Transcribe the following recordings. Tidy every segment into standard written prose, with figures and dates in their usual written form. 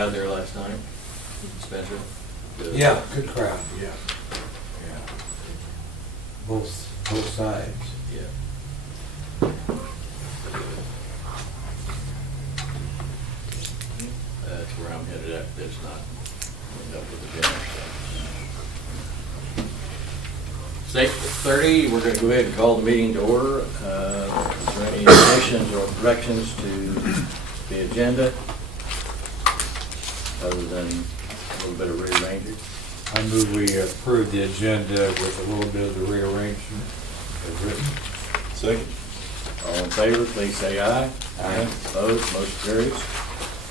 Out there last night, Spencer? Good. Yeah, good crowd, yeah. Yeah. Both sides. Yeah. That's where I'm headed at, that's not end up with the dinner stuff. 6:30, we're gonna go ahead and call the meeting to order. Is there any additions or corrections to the agenda? Other than a little bit of rearranging? I move we approve the agenda with a little bit of the rearrangement as written. Second. All in favor, please say aye. Aye. Opposed, motion carries.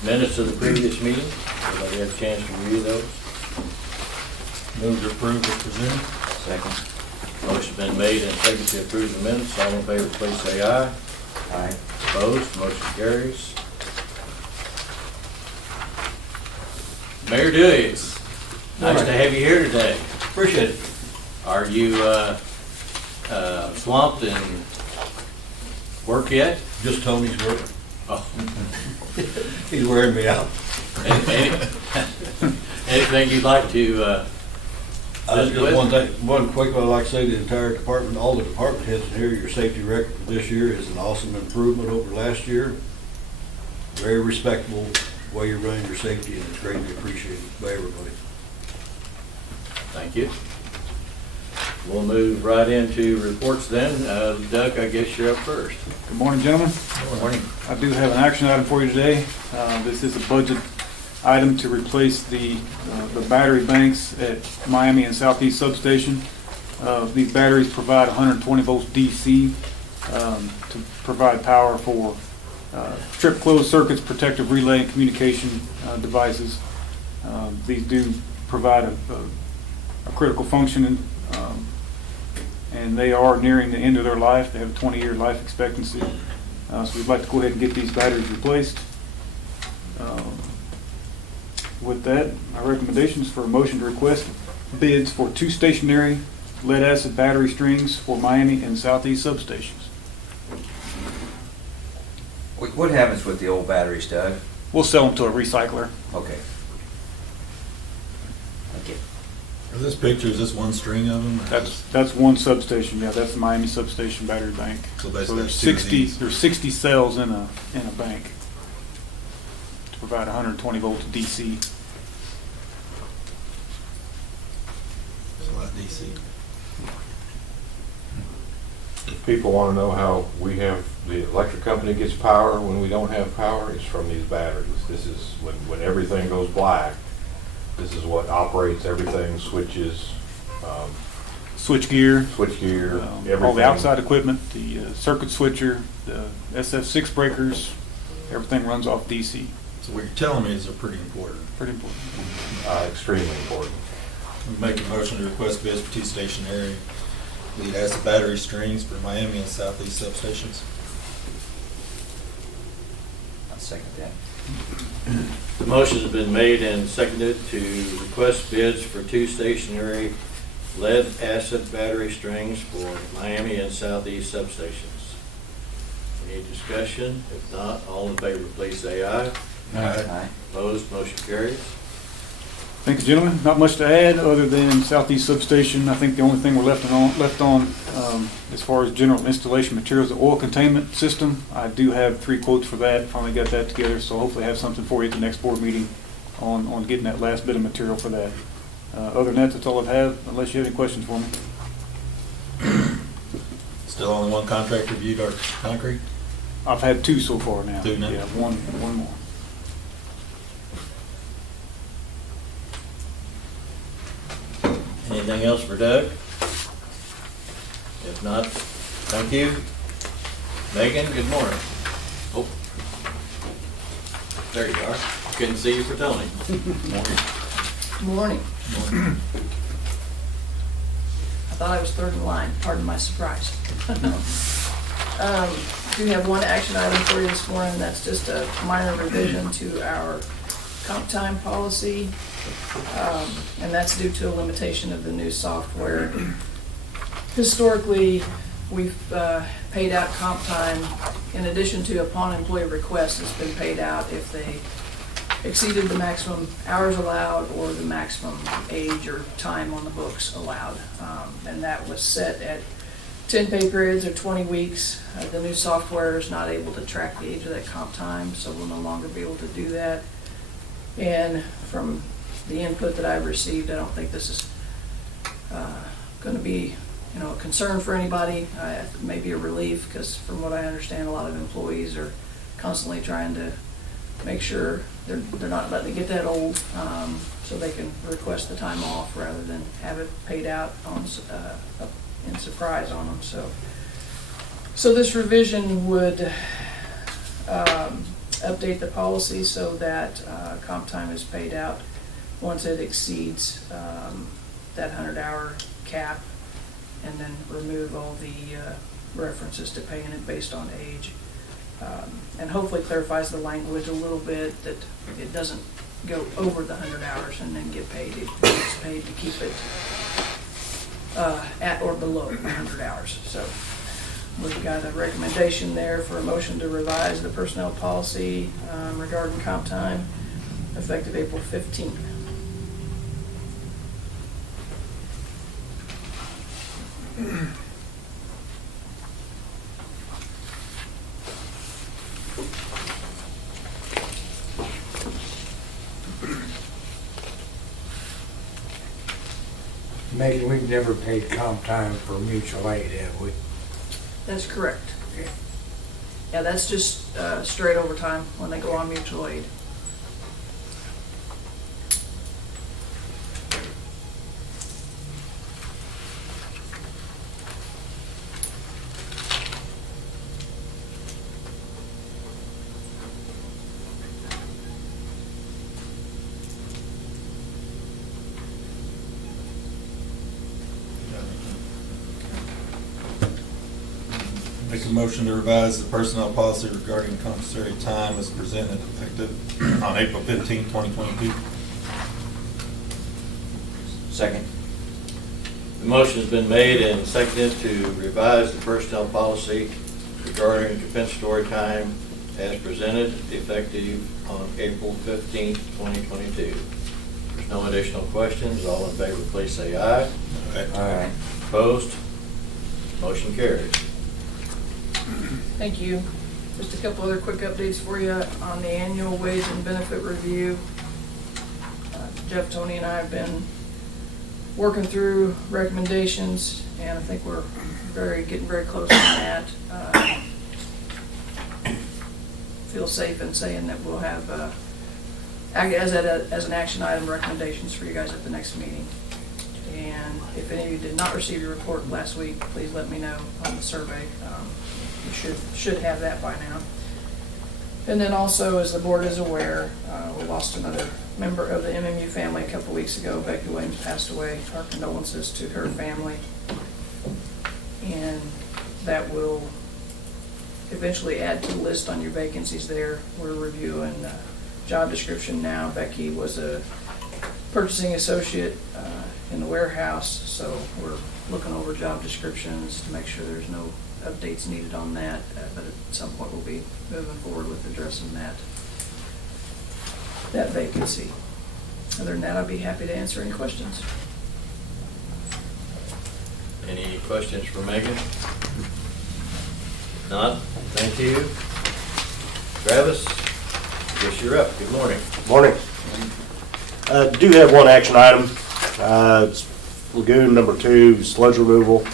Minutes of the previous meeting, everybody had a chance to review those? Move to approve as presented. Second. Motion's been made and seconded to approve the minutes. All in favor, please say aye. Aye. Opposed, motion carries. Mayor Dewey, it's nice to have you here today. Appreciate it. Are you swamped in work yet? Just Tony's work. Oh. He's wearing me out. Anything you'd like to visit with? Just one thing, one quick one I'd like to say to the entire department, all the department heads in here, your safety record for this year is an awesome improvement over last year. Very respectable way you're running your safety, and it's greatly appreciated by everybody. Thank you. We'll move right into reports then. Doug, I guess you're up first. Good morning, gentlemen. Good morning. I do have an action item for you today. This is a budget item to replace the battery banks at Miami and Southeast Substation. These batteries provide 120 volts DC to provide power for trip closed circuits, protective relay, and communication devices. These do provide a critical function, and they are nearing the end of their life. They have a 20-year life expectancy. So we'd like to go ahead and get these batteries replaced. With that, my recommendations for a motion to request bids for 2 stationary lead-acid battery strings for Miami and Southeast substations. What happens with the old batteries, Doug? We'll sell them to a recycler. Okay. Okay. For this picture, is this one string of them? or That's one substation. Yeah, that's the Miami substation battery bank. So basically So there's that's 2 of 60. these. There's 60 cells in a bank to provide 120 volts DC. It's a lot of DC. People want to know how we have, the electric company gets power when we don't have power. It's from these batteries. This is when everything goes black, this is what operates everything, switches, Switch gear. switchgear, everything. All the outside equipment, the circuit switcher, the SF6 breakers, everything runs off DC. So what you're telling me is they're pretty important. Pretty important. Extremely important. We make a motion to request bids for 2 stationary lead-acid battery strings for Miami and Southeast substations. I'll second that. The motion has been made and seconded to request bids for 2 stationary lead-acid battery strings for Miami and Southeast substations. Any discussion? If not, all in favor, please say aye. Aye. Opposed, motion carries. Thank you, gentlemen. Not much to add other than Southeast Substation. I think the only thing we're left on as far as general installation materials, the oil containment system. I do have 3 quotes for that. Finally got that together, so hopefully have something for you at the next board meeting on getting that last bit of material for that. Other than that, that's all I have, unless you have any questions for me. Still only one contractor reviewed our concrete? I've had 2 so far now. 2 now? Yeah, one more. Anything else for Doug? If not, thank you. Megan, good morning. Oh, there you are. Couldn't see you for Tony. Morning. I thought I was third in line, pardon my surprise. Do have one action item for you this morning, that's just a minor revision to our comp time policy, and that's due to a limitation of the new software. Historically, we've paid out comp time in addition to upon employee request. It's been paid out if they exceeded the maximum hours allowed or the maximum age or time on the books allowed. And that was set at 10 pay periods or 20 weeks. The new software is not able to track the age of that comp time, so we'll no longer be able to do that. And from the input that I've received, I don't think this is going to be, a concern for anybody. It may be a relief, because from what I understand, a lot of employees are constantly trying to make sure they're not letting it get that old, so they can request the time off rather than have it paid out on in surprise on them. So this revision would update the policy so that comp time is paid out once it exceeds that 100-hour cap, and then remove all the references to paying it based on age. And hopefully clarifies the language a little bit, that it doesn't go over the 100 hours and then get paid. It gets paid to keep it at or below 100 hours. So we've got a recommendation there for a motion to revise the personnel policy regarding comp time, effective April 15th. Megan, we've never paid comp time for mutual aid, have we? That's correct. Yeah, that's just straight overtime when they go on mutual aid. Make a motion to revise the personnel policy regarding compensatory time as presented effective on April 15, 2022. Second. The motion's been made and seconded to revise the personnel policy regarding compensatory time as presented, effective on April 15, 2022. If there's no additional questions, all in favor, please say aye. Aye. Opposed? Motion carries. Thank you. Just a couple other quick updates for you on the annual wage and benefit review. Jeff, Tony, and I have been working through recommendations, and I think we're getting very close on that. Feel safe in saying that we'll have, as an action item, recommendations for you guys at the next meeting. And if any of you did not receive your report last week, please let me know on the survey. You should have that by now. And then also, as the board is aware, we lost another member of the MMU family a couple weeks ago. Becky Williams passed away. Our condolences to her family. And that will eventually add to the list on your vacancies there. We're reviewing job description now. Becky was a purchasing associate in the warehouse, so we're looking over job descriptions to make sure there's no updates needed on that, but at some point we'll be moving forward with addressing that vacancy. Other than that, I'd be happy to answer any questions. Any questions for Megan? None? Thank you. Travis, guess you're up. Good morning. Morning. Do have one action item. It's lagoon number 2, sludge removal.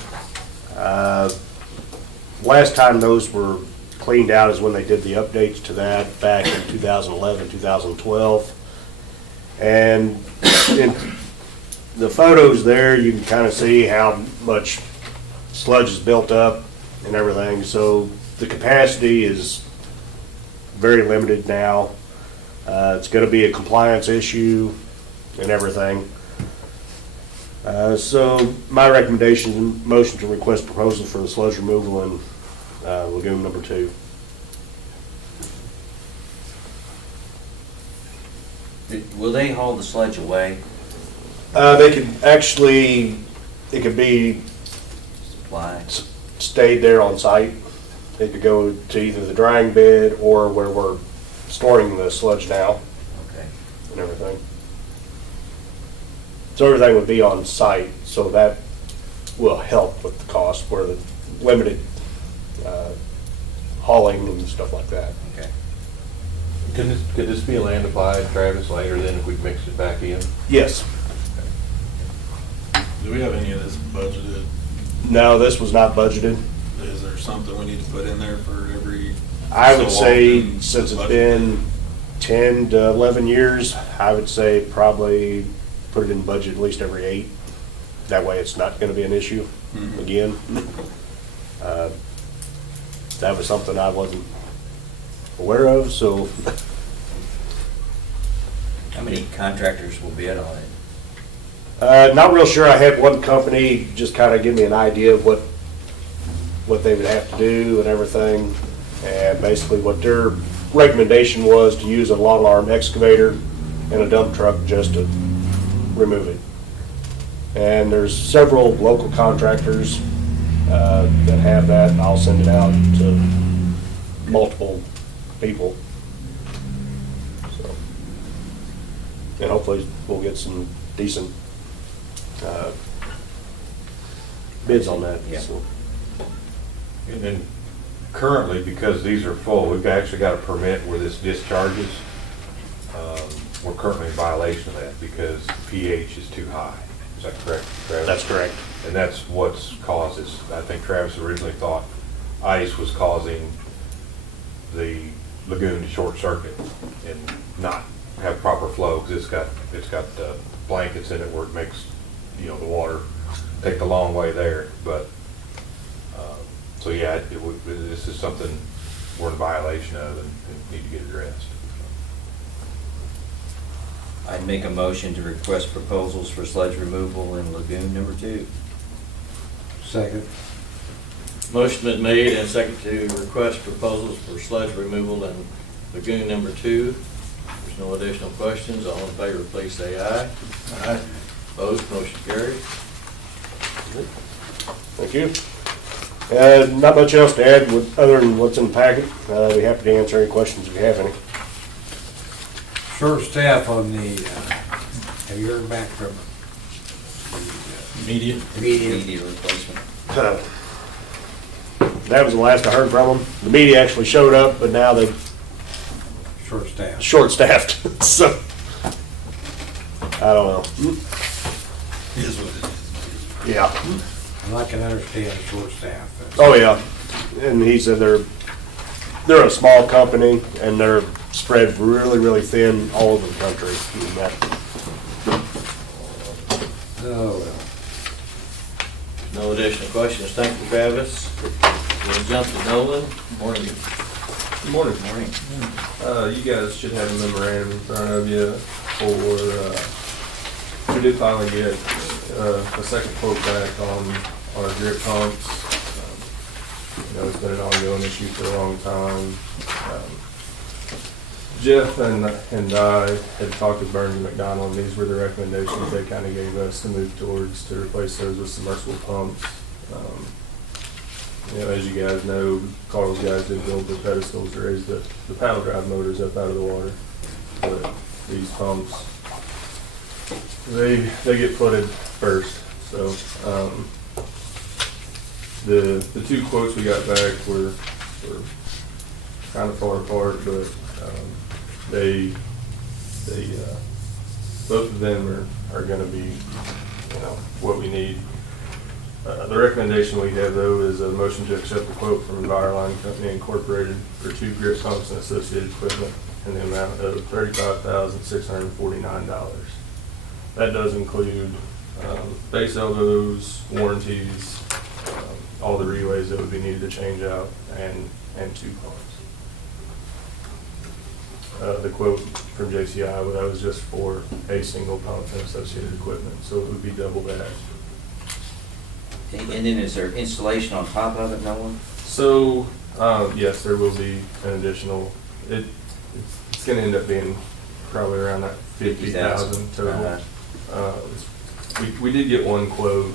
Last time those were cleaned out is when they did the updates to that back in 2011, 2012. And in the photos there, you can kind of see how much sludge is built up and everything. So the capacity is very limited now. It's going to be a compliance issue and everything. So my recommendation, motion to request proposal for the sludge removal in lagoon number 2. Will they haul the sludge away? They could actually, it could be Supply? stayed there on site. It could go to either the drying bed or where we're storing the sludge now. Okay. and everything. So everything would be on site, so that will help with the cost for the limited hauling and stuff like that. Okay. Could this be a land applied, Travis, later then if we mix it back in? Yes. Do we have any of this budgeted? No, this was not budgeted. Is there something we need to put in there for every? I would so say, often since it's budget? been 10 to 11 years, I would say probably put it in budget at least every 8. That way it's not going to be an issue Mhm. again. That was something I wasn't aware of, so How many contractors will bid on it? not real sure. I had one company just kind of give me an idea of what they would have to do and everything. And basically what their recommendation was to use a long arm excavator and a dump truck just to remove it. And there's several local contractors that have that, and I'll send it out to multiple people. So, and hopefully we'll get some decent bids on that. Yeah. So. And then currently, because these are full, we've actually got a permit where this discharges. We're currently in violation of that because the pH is too high. Is that correct, Travis? That's correct. And that's what's caused this. I think Travis originally thought ice was causing the lagoon to short circuit and not have proper flow, because it's got blankets in it where it makes, the water take the long way there. But, so yeah, this is something we're in violation of and need to get addressed. I'd make a motion to request proposals for sludge removal in lagoon number 2. Second. Motion been made and second to request proposals for sludge removal in lagoon number 2. There's no additional questions. All in favor, please say aye. Aye. Opposed, motion carries. Thank you. Not much else to add other than what's in the packet. I'd be happy to answer any questions if you have any. Short staff on the, have you heard back from Immediate. Immediate replacement. That was the last I heard from them. The media actually showed up, but now they're short staff? short-staffed, so I don't know. Is what it is. Yeah. And I can understand short staff. Oh, yeah. And he said they're a small company and they're spread really, really thin all over the country. And that- Oh, well. No additional questions. Thank you, Travis. We'll jump to Nolan. Morning. Good morning. Morning. You guys should have a memorandum in front of you for, we did finally get a second quote back on our drip pumps. It's been an ongoing issue for a long time. Jeff and I had talked with Burns and McDonald, and these were the recommendations they kind of gave us to move towards to replace those with submersible pumps. As you guys know, Carl's guys did build the pedestals to raise the paddle drive motors up out of the water. But these pumps, they get flooded first. So the two quotes we got back were kind of far apart, but they both of them are going to be what we need. The recommendation we have, though, is a motion to accept the quote from Enviroline Company Incorporated for 2 grip pumps and associated equipment in the amount of $35,649. That does include base elbows, warranties, all the relays that would be needed to change out, and 2 pumps. The quote from JCI, well, that was just for a single pump and associated equipment, so it would be double that. And then is there installation on top of it, Nolan? So, yes, there will be an additional, it's gonna end up being probably around that 50,000 total. We did get one quote,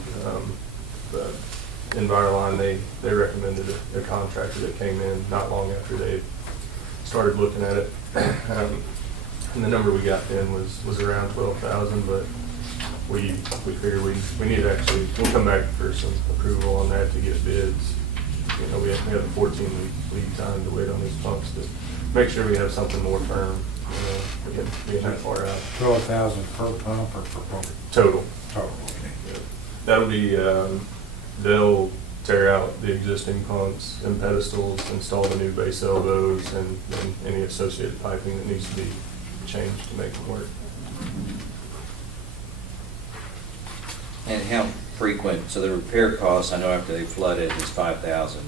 but Enviroline, they recommended a contractor that came in not long after they started looking at it. And the number we got then was around 12,000, but we figured we need to actually, we'll come back for some approval on that to get bids. You know, we have a 14-week lead time to wait on these pumps to make sure we have something more firm, you know, being that far out. 12,000 per pump or per pump? Total. Total, okay. That'll be, they'll tear out the existing pumps and pedestals, install the new base elbows, and any associated piping that needs to be changed to make them work. And how frequent, so the repair costs, I know after they flooded is 5,000.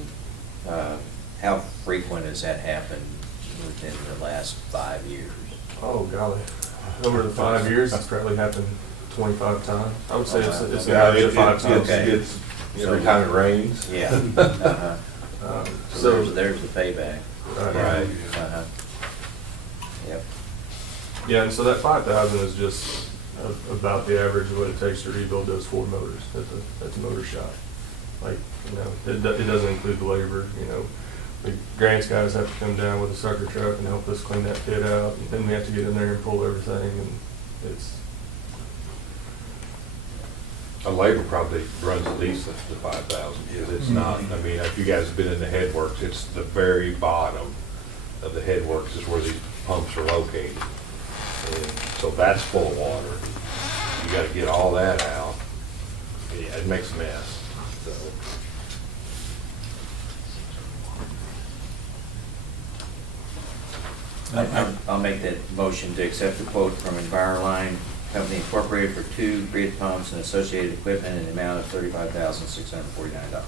How frequent has that happened within the last 5 years? Oh, golly. Over the 5 years, it's probably happened 25 times. I would say it's an Yeah, average of 5 times. Okay. It's every time it rains. Yeah. Uh-huh. So So, there's the payback. right. Uh-huh. Yep. Yeah, and so that 5,000 is just about the average of what it takes to rebuild those 4 motors at the motor shop. Like, you know, it doesn't include the labor, you know. The Grants guys have to come down with a sucker truck and help us clean that pit out, and then we have to get in there and pull everything, and it's, A labor probably runs at least the 5,000, because it's not, I mean, if you guys have been in the headworks, it's the very bottom of the headworks is where these pumps are located. And so that's full of water. You gotta get all that out. Yeah, it makes a mess, so. I'll make that motion to accept the quote from Enviroline Company Incorporated for 2 grid pumps and associated equipment in the amount of $35,649.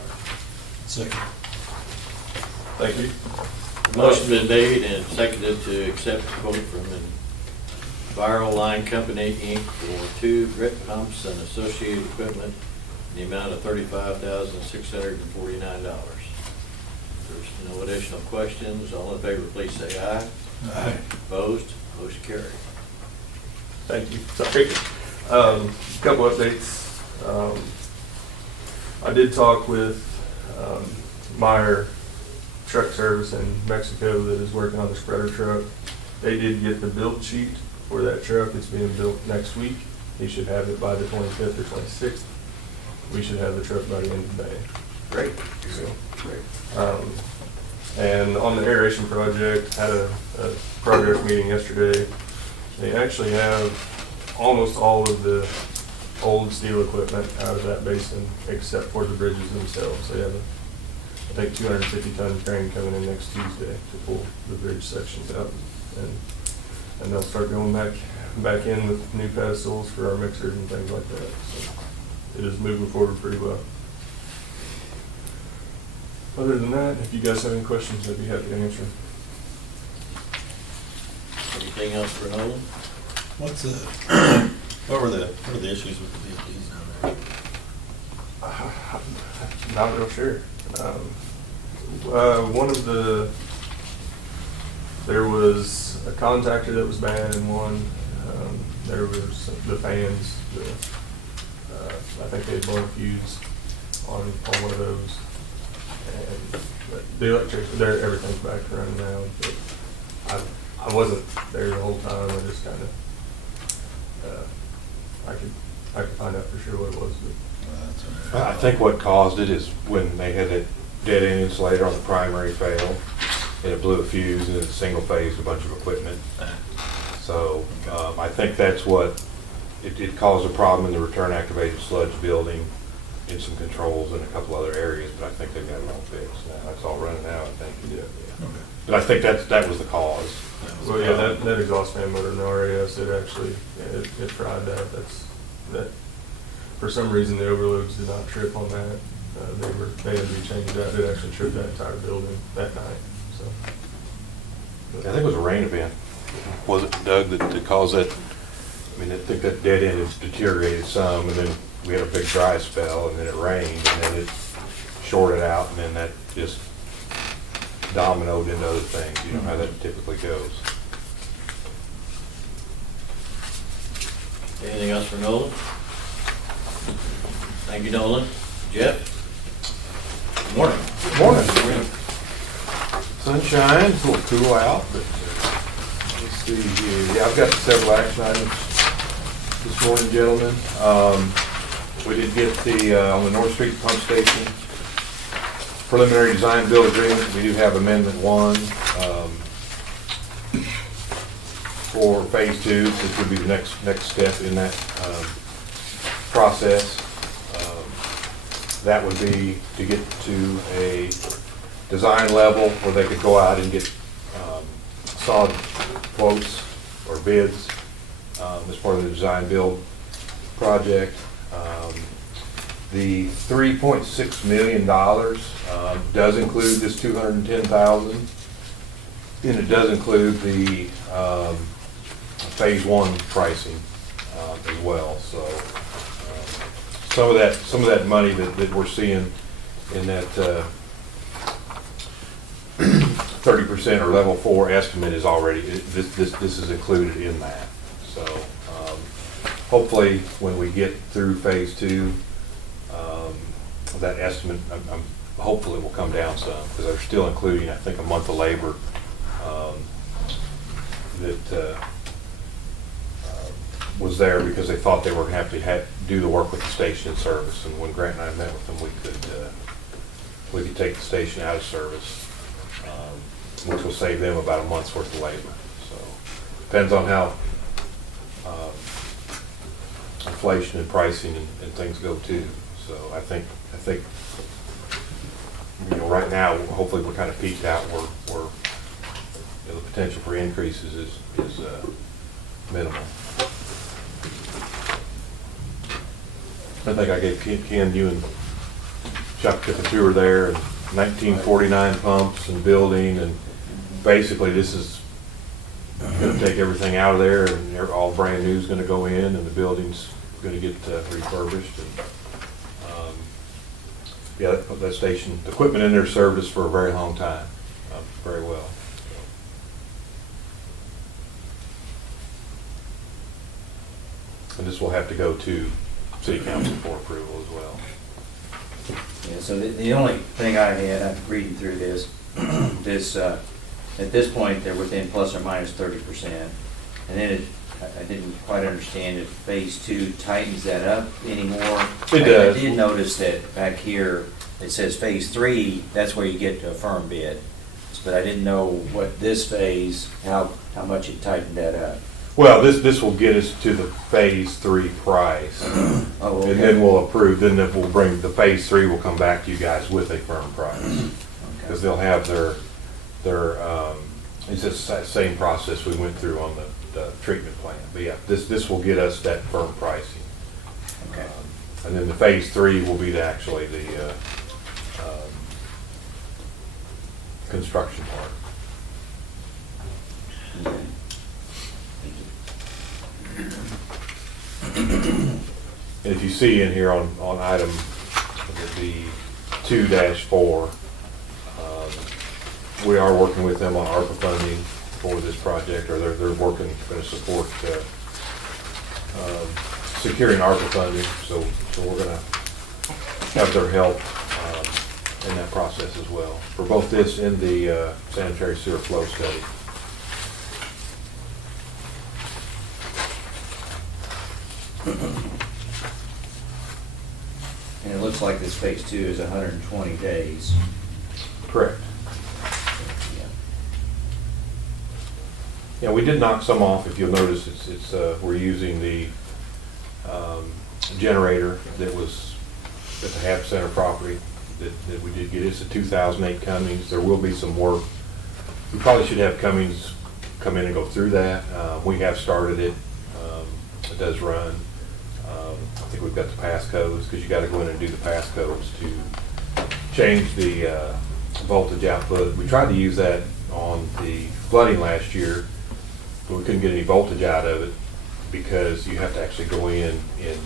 Second. thank you. Motion been made and seconded to accept the quote from Enviroline Company, Inc. for 2 grit pumps and associated equipment in the amount of $35,649. There's no additional questions. All in favor, please say aye. Aye. Opposed? Motion carried. Thank you. Sorry. Couple updates. I did talk with Meyer Truck Service in Mexico that is working on the spreader truck. They did get the build sheet for that truck. It's being built next week. He should have it by the 25th or 26th. We should have the truck by the end of May. Great. So, Great. And on the aeration project, had a progress meeting yesterday. They actually have almost all of the old steel equipment out of that basin, except for the bridges themselves. They have I think 250-ton crane coming in next Tuesday to pull the bridge sections out. And they'll start going back in with new pedestals for our mixers and things like that. So it is moving forward pretty well. Other than that, if you guys have any questions, I'd be happy to answer. Anything else for Nolan? What are the issues with the VFDs down there? Not real sure. There was a contactor that was bad in one. There was the fans. I think they had blown a fuse on one of those. And the electrician, everything's back running now. But I wasn't there the whole time. I just kind of, I could find out for sure what it was. But I think what caused it is when they had that dead end insulator on the primary fail, and it blew a fuse and it single phased a bunch of equipment. So I think that's what, it caused a problem in the return activated sludge building, in some controls in a couple other areas, but I think they've got it all fixed now. It's all running now, I think. yeah. But I think that was the cause. Well, yeah, that exhaust fan motor in the RAS, it actually, it fried that. That, for some reason, the overloads did not trip on that. They had to be changed out. It actually tripped that entire building that night, so. I think it was a rain event. Was it, Doug, that caused that? I mean, I think that dead end has deteriorated some, and then we had a big dry spell, and then it rained, and then it shorted out, and then that just dominoed into other things. You know how that typically goes. Anything else for Nolan? Thank you, Nolan. Jeff? Good morning. Morning. Sunshine, it's a little cool out, but see here. Yeah, I've got several action items this morning, gentlemen. We did get on the North Street Pump Station, preliminary design build agreement. We do have amendment 1 for phase 2, which would be the next step in that process. That would be to get to a design level where they could go out and get solid quotes or bids as part of the design build project. The $3.6 million does include this $210,000, and it does include the phase 1 pricing as well. So some of that money that we're seeing in that 30% or level 4 estimate is already, this is included in that. So hopefully when we get through phase 2, that estimate, hopefully will come down some, because they're still including, I think, a month of labor that was there because they thought they were going to have to do the work with the station in service. And when Grant and I met with them, we could take the station out of service, which will save them about a month's worth of labor. So depends on how inflation and pricing and things go too. So I think right now, hopefully we're kind of peaked out where the potential for increases is minimal. I think I gave Ken, you and Chuck took a tour there, and 1949 pumps and building, and basically this is going to take everything out of there, and all brand new is going to go in, and the building's going to get refurbished. And yeah, that station, the equipment in there served us for a very long time, very well. And this will have to go to City Council for approval as well. Yeah, so the only thing I had, I'm reading through this, at this point, they're within plus or minus 30%. And then I didn't quite understand if phase 2 tightens that up anymore. It does. I did notice that back here, it says phase 3, that's where you get to a firm bid. But I didn't know what this phase, how much it tightened that up. Well, this will get us to the phase 3 price. Oh, okay. And then we'll approve, then we'll bring, the phase 3 will come back to you guys with a firm price. Because they'll have their it's the same process we went through on the treatment plant. But yeah, this will get us that firm pricing. Okay. And then the phase 3 will be actually the construction part. Okay. And if you see in here on item, the 2-4, we are working with them on ARPA funding for this project, or they're working, going to support securing ARPA funding. So we're going to have their help in that process as well, for both this and the sanitary sewer flow study. And it looks like this phase 2 is 120 days. Correct. Yeah. Yeah, we did knock some off. If you'll notice, it's we're using the generator that was at the Hab Center property that we did get. It's a 2008 Cummins. There will be some work. We probably should have Cummins come in and go through that. We have started it. It does run. I think we've got the passcodes, because you got to go in and do the passcodes to change the voltage output. We tried to use that on the flooding last year, but we couldn't get any voltage out of it because you have to actually go in and,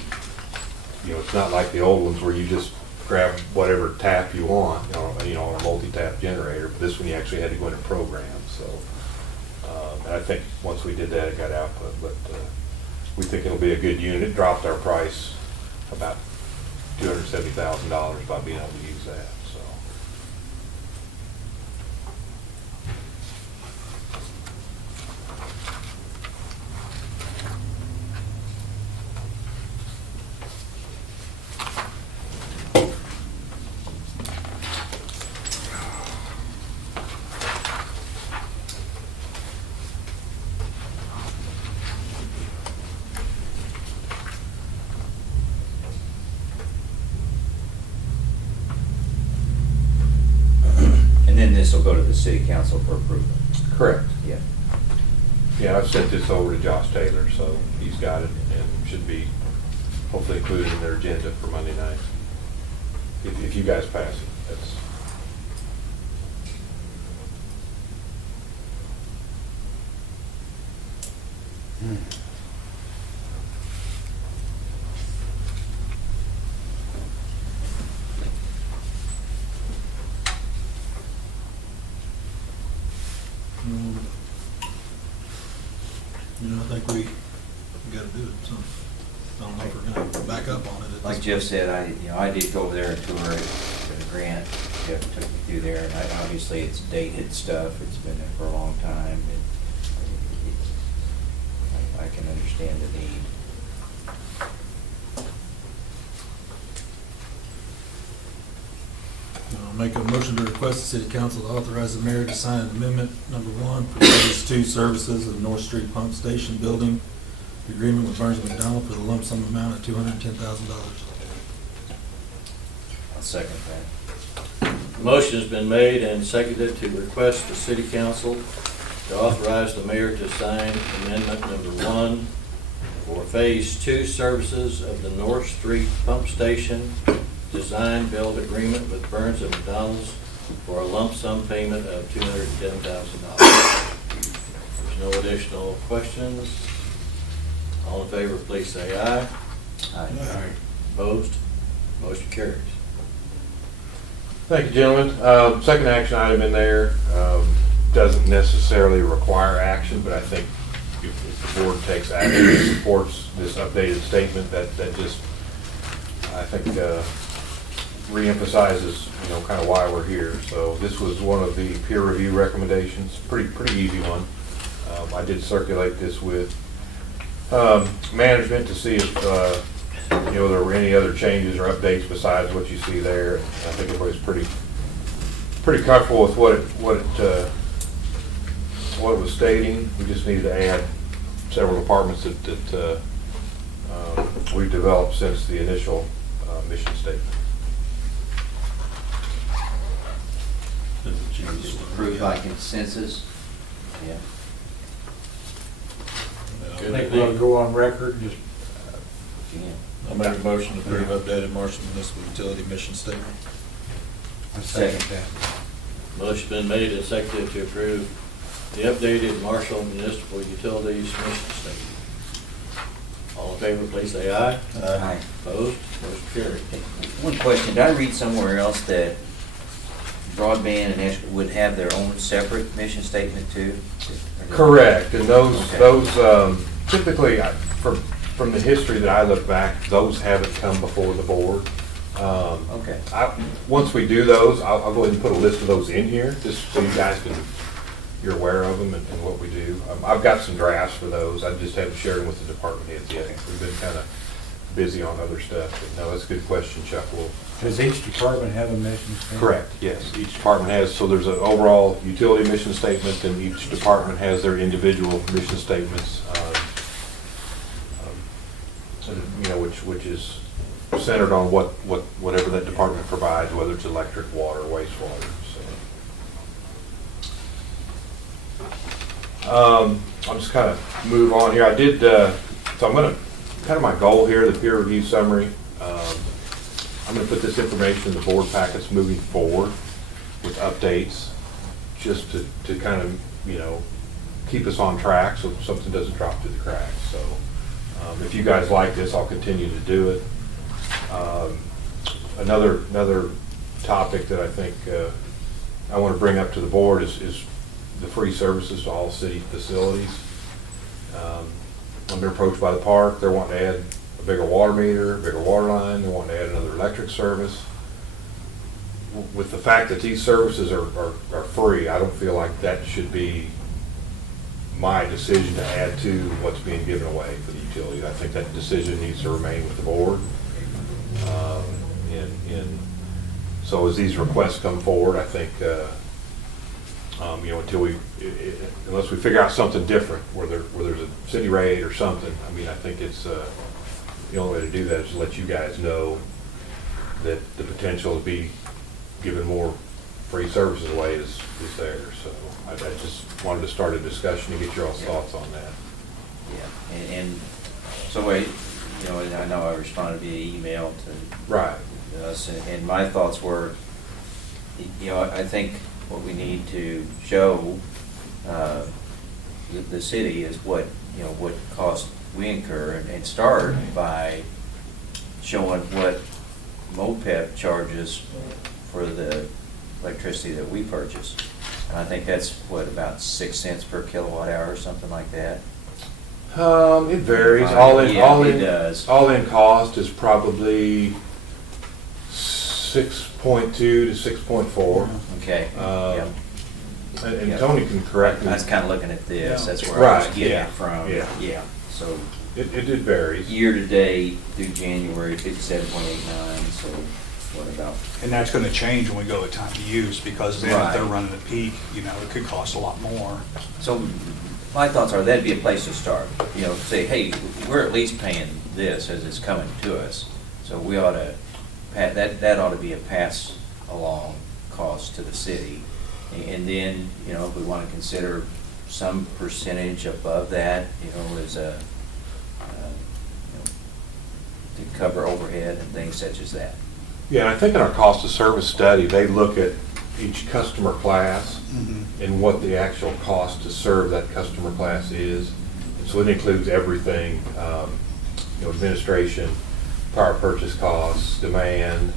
it's not like the old ones where you just grab whatever tap you want, on a multi-tap generator. But this one you actually had to go in and program. So, and I think once we did that, it got output. But we think it'll be a good unit. It dropped our price about $270,000 by being able to use that. So. this will go to the city council for approval. Correct. Yeah. Yeah, I've sent this over to Josh Taylor, so he's got it and should be hopefully included in their agenda for Monday night. If you guys pass it, that's. I think we gotta do it, so I don't know if we're gonna back up on it. Like Jeff said, I did go over there and tour it for the grant. Jeff took me through there, and obviously it's dated stuff. It's been there for a long time. I can understand the need. I'll make a motion to request the city council to authorize the mayor to sign amendment number 1 for phase 2 services of North Street Pump Station Building agreement with Burns and McDonnell for the lump sum amount of $210,000. I'll second that. Motion has been made and seconded to request the city council to authorize the mayor to sign amendment number 1 for phase 2 services of the North Street Pump Station design build agreement with Burns and McDonald's for a lump sum payment of $210,000. There's no additional questions. All in favor, please say aye. Aye. Opposed? Motion carries. Thank you, gentlemen. Second action item in there doesn't necessarily require action, but I think if the board takes action and supports this updated statement, that just, I think, reemphasizes, kind of why we're here. So this was one of the peer review recommendations, pretty easy one. I did circulate this with management to see if there were any other changes or updates besides what you see there. I think everybody's pretty comfortable with what it was stating. We just needed to add several departments that we've developed since the initial mission statement. Approved by consensus? Yeah. I think we'll go on record, just Yeah. I'll make a motion to approve updated Marshall Municipal Utility Mission Statement. I second that. Motion been made and seconded to approve the updated Marshall Municipal Utilities mission statement. All in favor, please say aye. Aye. Opposed? Motion carried. One question, did I read somewhere else that broadband and Ashford would have their own separate mission statement too? Correct, and those Okay. typically, from the history that I look back, those haven't come before the board. Okay. Once we do those, I'll go ahead and put a list of those in here, just so you guys you're aware of them and what we do. I've got some drafts for those, I just haven't shared them with the department heads yet. We've been kind of busy on other stuff, but no, that's a good question, Chuck. Does each department have a mission statement? Correct, yes. Each department has, so there's an overall utility mission statement, and each department has their individual mission statements, which is centered on whatever that department provides, whether it's electric, water, wastewater, so. I'll just kind of move on here. I did, so I'm going to, kind of my goal here, the peer review summary. I'm going to put this information in the board packets moving forward with updates, just to kind of, keep us on track so something doesn't drop through the cracks. So if you guys like this, I'll continue to do it. Another topic that I think I want to bring up to the board is the free services to all city facilities. I've been approached by the park. They're wanting to add a bigger water meter, a bigger water line. They want to add another electric service. With the fact that these services are free, I don't feel like that should be my decision to add to what's being given away for the utility. I think that decision needs to remain with the board. So as these requests come forward, I think, unless we figure out something different, where there's a city rate or something, I think it's, the only way to do that is to let you guys know that the potential to be given more free services away is there. So I just wanted to start a discussion to get your all's thoughts on that. Yeah, and so wait, you know, and I know I responded via email to Right. us, and my thoughts were, you know, I think what we need to show the city is what, you know, what cost we incur, and start by showing what MOPEP charges for the electricity that we purchase. And I think that's, what, about 6 cents per kilowatt hour or something like that? It varies. Yeah, it does. All in cost is probably 6.2 to 6.4. Okay. Yeah. And Yeah. Tony can correct me. I was kind of looking at this, that's where I Right, was getting yeah, it from. yeah. Yeah, so It varies. year-to-date through January, 57.89, so what about? And that's gonna change when we go to time of use, because then if they're Right. running a peak, you know, it could cost a lot more. So my thoughts are that'd be a place to start, you know, say, hey, we're at least paying this as it's coming to us. So we ought to, that ought to be a pass-along cost to the city. And then, you know, if we want to consider some percentage above that, you know, as a, you know, to cover overhead and things such as that. Yeah, and I think in our cost of service study, they look at each customer class and what the actual cost to serve that customer class is. And so it includes everything, you know, administration, power purchase costs, demand,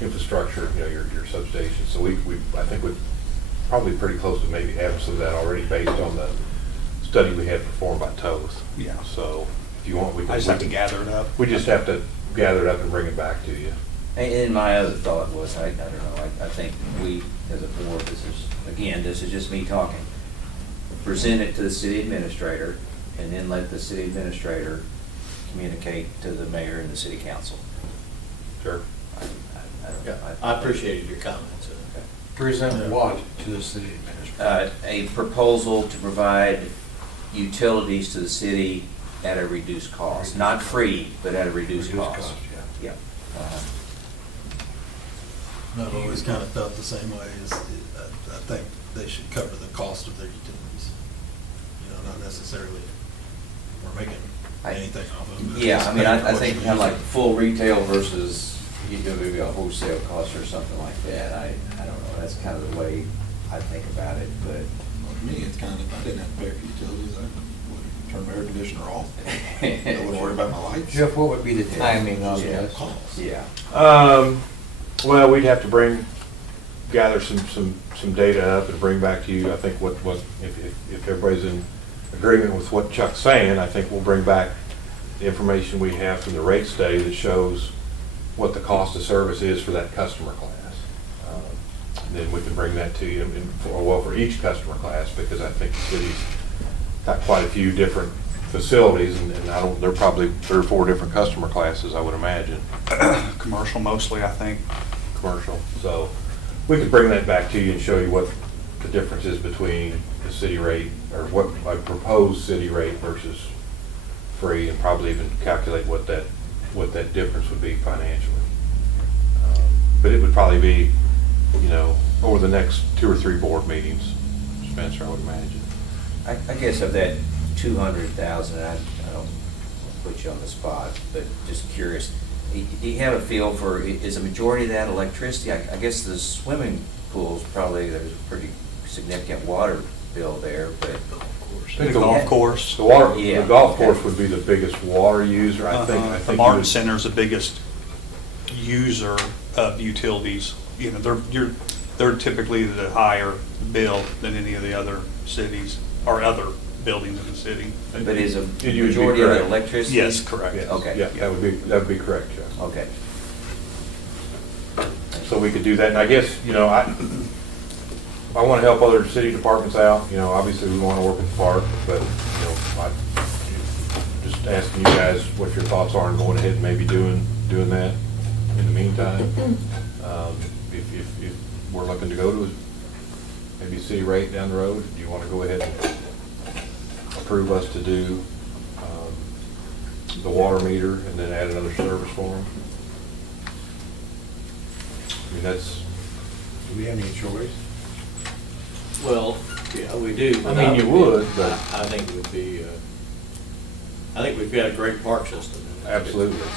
infrastructure, you know, your substation. So I think we're probably pretty close to maybe having some of that already based on the study we had performed by Toth. Yeah. So if you want, we can. I just have to gather it up. We just have to gather it up and bring it back to you. And my other thought was, I don't know, I think we, as a board, this is just me talking, present it to the city administrator, and then let the city administrator communicate to the mayor and the city council. Sure. I don't know. I appreciated your comments. Present what to the city administrator? A proposal to provide utilities to the city at a reduced cost, not free, but at a reduced cost. Yeah. Yeah. I've always kind of felt the same way. I think they should cover the cost of their utilities. You know, not necessarily we're making anything off of them. Yeah, I mean, I think kind of like full retail versus, you know, maybe a wholesale cost or something like that. I don't know, that's kind of the way I think about it, but. Well, to me, it's kind of, if I didn't have to pay for utilities, I would turn my air conditioner off. I wouldn't worry about my lights. Jeff, what would be the timing on Yeah. this? Yeah. Well, we'd have to gather some data up and bring back to you. I think if everybody's in agreement with what Chuck's saying, I think we'll bring back the information we have from the rate study that shows what the cost of service is for that customer class. And then we can bring that to you for each customer class, because I think the city's got quite a few different facilities, and there are probably 3 or 4 different customer classes, I would imagine. Commercial mostly, I think. Commercial. So we could bring that back to you and show you what the difference is between the city rate, or what a proposed city rate versus free, and probably even calculate what that difference would be financially. But it would probably be, you know, over the next 2 or 3 board meetings, Spencer, I would imagine. I guess of that 200,000, I don't put you on the spot, but just curious, do you have a feel for, is a majority of that electricity? I guess the swimming pools, probably there's a pretty significant water bill there, but. The golf course. The water, Yeah. the golf course would be the biggest water user, I think. The Martin Center's the biggest user of utilities. You know, they're typically the higher bill than any of the other cities, or other buildings in the city. But is a And you would be majority of the correct. electricity? Yes, correct. Yes. Okay. Yeah, that would be correct, Jeff. Okay. So we could do that, and I guess, you know, I want to help other city departments out, you know, obviously we want to work with the park, but, you know, I'm just asking you guys what your thoughts are on going ahead and maybe doing that in the meantime. If we're looking to go to maybe a city rate down the road, do you want to go ahead and approve us to do the water meter and then add another service for them? I mean, Do we have any choice? Well, yeah, we do. I mean, you would, but- I think it would be, I think we've got a great park system. Absolutely. You know,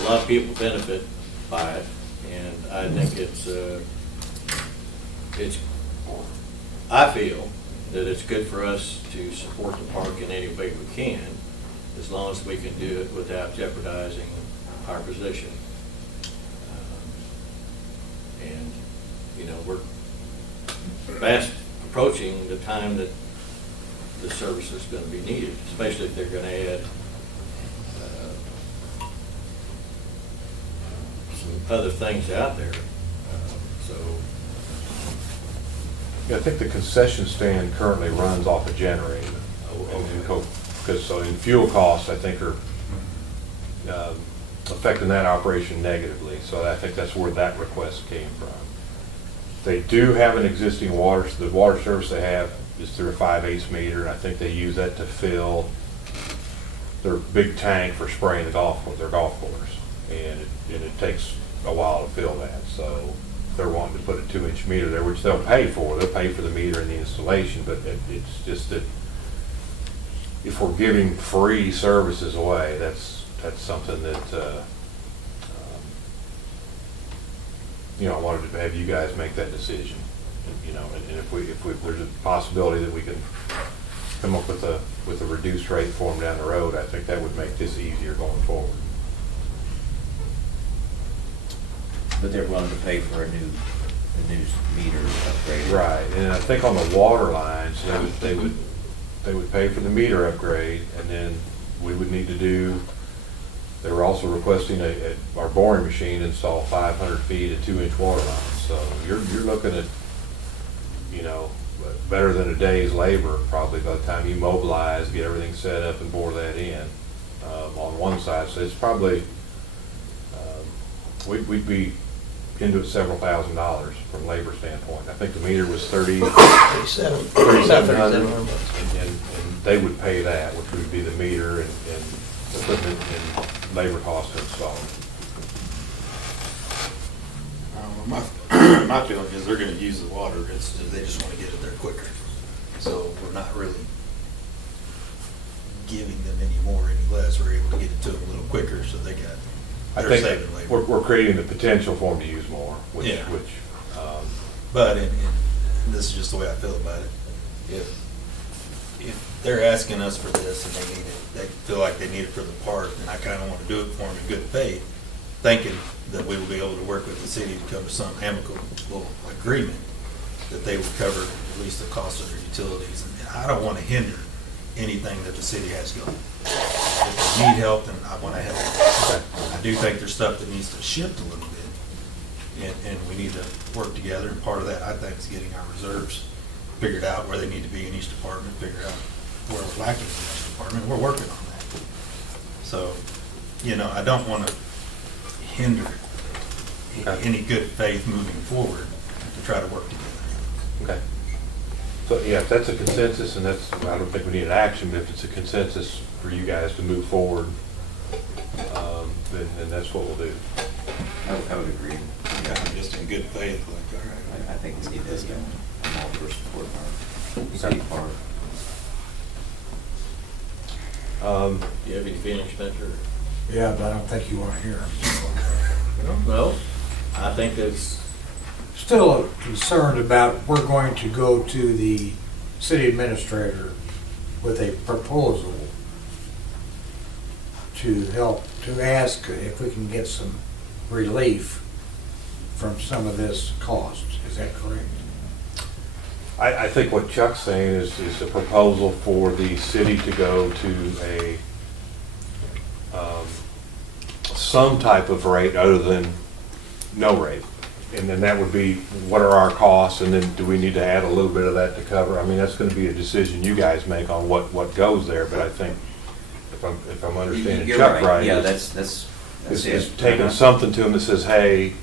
a lot of people benefit by it, and I think it's, I feel that it's good for us to support the park in any way we can, as long as we can do it without jeopardizing our position. And, you know, we're fast approaching the time that the service is going to be needed, especially if they're going to add some other things out there. So, Yeah, I think the concession stand currently runs off a generator. Because, so in fuel costs, I think are affecting that operation negatively. So I think that's where that request came from. They do have an existing the water service they have is through a 5/8 meter, and I think they use that to fill their big tank for spraying their golf course. And it takes a while to fill that. So they're wanting to put a 2-inch meter there, which they'll pay for. They'll pay for the meter and the installation, but it's just that if we're giving free services away, that's something that, you know, I wanted to have you guys make that decision. And, you know, and if there's a possibility that we can come up with a reduced rate for them down the road, I think that would make this easier going forward. But they're willing to pay for a new meter upgrade. Right, and I think on the water lines, they would pay for the meter upgrade, and then we would need to do, they were also requesting our boring machine install 500 feet of 2-inch water lines. So you're looking at, you know, better than a day's labor probably by the time you mobilize, get everything set up and bore that in on one side. So it's probably, we'd be into it several $1,000s from labor standpoint. I think the meter was $3,700, and they would pay that, which would be the meter and equipment and labor cost to install. My feeling is they're gonna use the water, they just wanna get it there quicker. So we're not really giving them any more, any less, we're able to get it to them a little quicker, so they got, I they're think saving labor. we're creating the potential for them to use more, which, Yeah. um, But, and this is just the way I feel about it, if they're asking us for this and they need it, they feel like they need it for the park, and I kinda wanna do it for them in good faith, thinking that we will be able to work with the city to come to some amicable agreement, that they would cover at least the cost of their utilities. And I don't wanna hinder anything that the city has going. If they need help, then I wanna help. I do think there's stuff that needs to shift a little bit, and we need to work together, and part of that, I think, is getting our reserves figured out where they need to be in each department, figure out where we're lacking in each department. We're working on that. So, you know, I don't wanna hinder any good faith moving forward to try to work together. okay. So, yeah, if that's a consensus, and that's, I don't think we need an action, but if it's a consensus for you guys to move forward, then that's what we'll do. I would agree. Yeah, just in good faith, like, all right. I think let's get this going. I'm all for supporting our city park. do you have any feelings, Spencer? Yeah, but I don't think you want to hear them. Well, I think that's, Still concerned about, we're going to go to the city administrator with a proposal to ask if we can get some relief from some of this cost. Is that correct? I think what Chuck's saying is a proposal for the city to go to some type of rate other than no rate. And then that would be, what are our costs, and then do we need to add a little bit of that to cover? I mean, that's gonna be a decision you guys make on what goes there, but I think, if I'm understanding You're Chuck right. Yeah, it's- that's It's it. taking something to them that says, hey,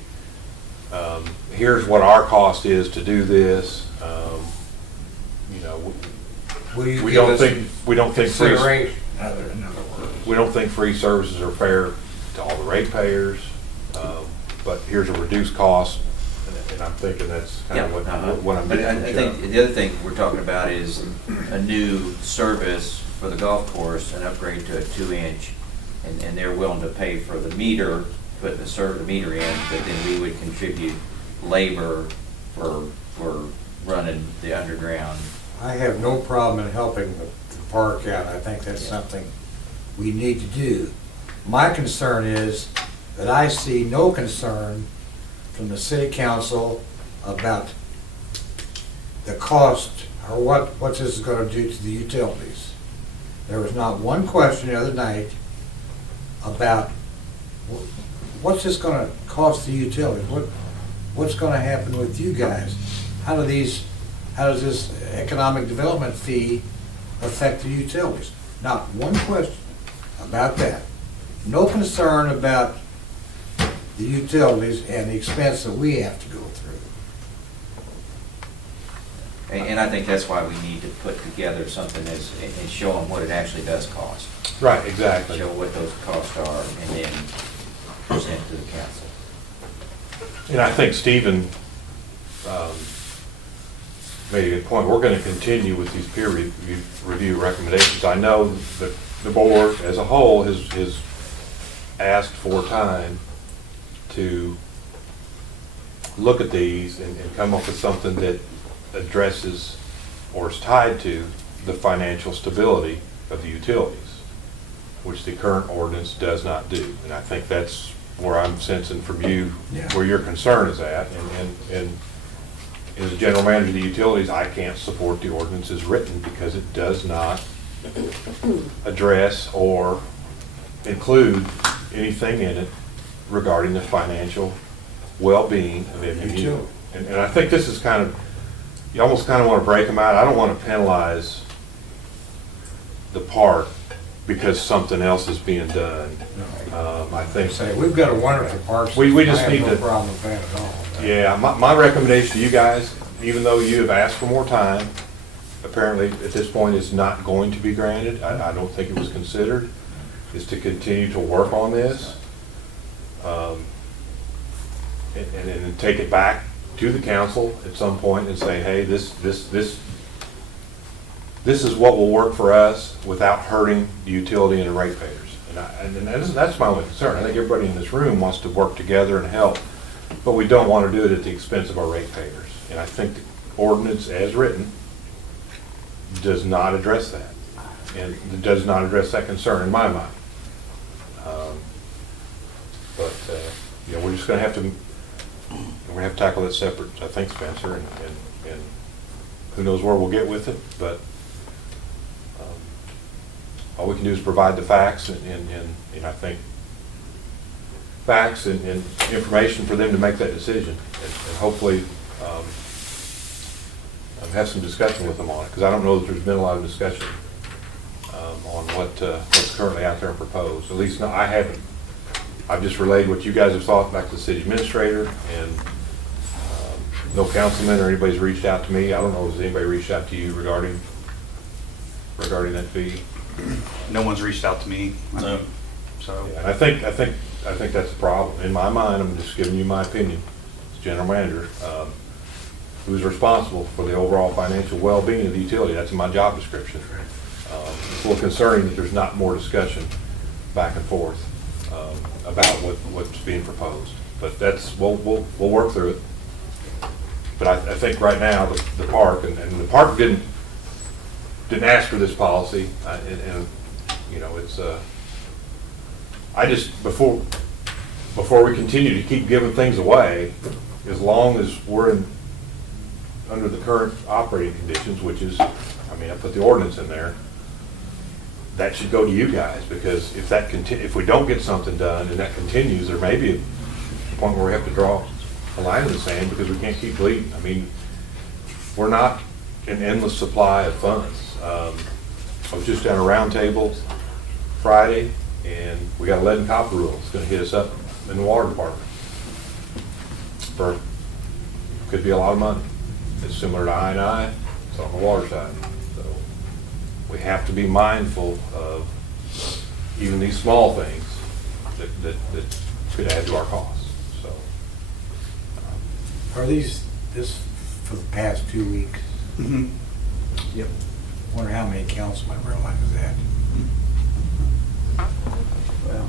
here's what our cost is to do this. You know, Will you we give don't us think free, consideration? In other words. we don't think free services are fair to all the ratepayers, but here's a reduced cost, and and I'm thinking that's kind of Yeah, what I'm But getting I at. think the other thing we're talking about is a new service for the golf course, an upgrade to a 2-inch, and they're willing to pay for the meter, put the meter in, but then we would contribute labor for running the underground. I have no problem in helping the park out. I think that's something we need to do. My concern is that I see no concern from the city council about the cost or what this is gonna do to the utilities. There was not one question the other night about what's this gonna cost the utilities? What's gonna happen with you guys? How does this economic development fee affect the utilities? Not one question about that. No concern about the utilities and the expense that we have to go through. And I think that's why we need to put together something and show them what it actually does cost. Right, exactly. Show what those costs are, and then present to the council. And I think Stephen made a good point. We're going to continue with these peer review recommendations. I know that the board as a whole has asked for time to look at these and come up with something that addresses or is tied to the financial stability of the utilities, which the current ordinance does not do. And I think that's where I'm sensing from you, where your concern is at. And as a general manager of the utilities, I can't support the ordinance as written because it does not address or include anything in it regarding the financial well-being of MMU. And I think this is kind of, you almost kind of want to break them out. I don't want to penalize the park because something else is being done. I think. We've got a wonderful park. We just need I have to. no problem with that at all. Yeah, my recommendation to you guys, even though you have asked for more time, apparently at this point it's not going to be granted. I don't think it was considered, is to continue to work on this. And then take it back to the council at some point and say, hey, this is what will work for us without hurting the utility and the ratepayers. And that's my only concern. I think everybody in this room wants to work together and help, but we don't want to do it at the expense of our ratepayers. And I think the ordinance as written does not address that, and it does not address that concern in my mind. But we're just going to have to. We're going to have to tackle that separate, I think, Spencer, and who knows where we'll get with it, but all we can do is provide the facts and I think facts and information for them to make that decision, and hopefully have some discussion with them on it, because I don't know that there's been a lot of discussion on what's currently out there and proposed. At least I haven't. I've just relayed what you guys have thought back to the city administrator, and no councilman or anybody's reached out to me. I don't know if anybody reached out to you regarding that fee. No one's reached out to me. No. So. Yeah, and I think that's a problem. In my mind, I'm just giving you my opinion as general manager. Who's responsible for the overall financial well-being of the utility? That's in my job description. It's a little concerning that there's not more discussion back and forth about what's being proposed. But we'll work through it. But I think right now the park and the park didn't ask for this policy, and it's I just before we continue to keep giving things away, as long as we're under the current operating conditions, which is, I put the ordinance in there. That should go to you guys, because if we don't get something done and that continues, there may be a point where we have to draw a line in the sand, because we can't keep bleeding. We're not an endless supply of funds. I was just down a round table Friday, and we got a lead and copper rule. It's going to hit us up in the water department. Could be a lot of money. It's similar to I&I. It's on the water side. So we have to be mindful of even these small things that could add to our costs. So Are these, this for the past 2 weeks? Mhm. Yep. Wonder how many councilmen realize that. Well.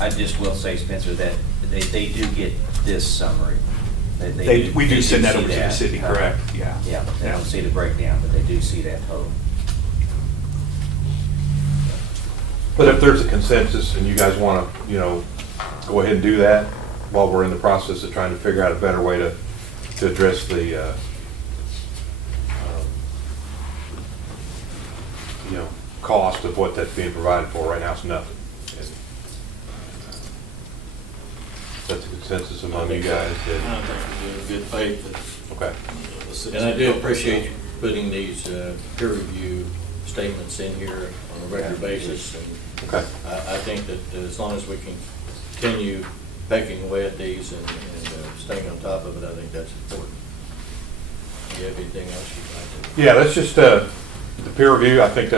I just will say, Spencer, that they do get this summary. We do send that see over to the city, correct? Yeah. Yeah, they don't see the breakdown, but they do see that total. But if there's a consensus and you guys want to, go ahead and do that while we're in the process of trying to figure out a better way to address the, cost of what that's being provided for. Right now, it's nothing. And that's a consensus among you guys. I think we're doing good faith. Okay. And I do appreciate you putting these peer review statements in here on a regular basis. And Okay. I think that as long as we can continue pecking away at these and staying on top of it, I think that's important. Do you have anything else you'd like to? Yeah, that's just the peer review. I think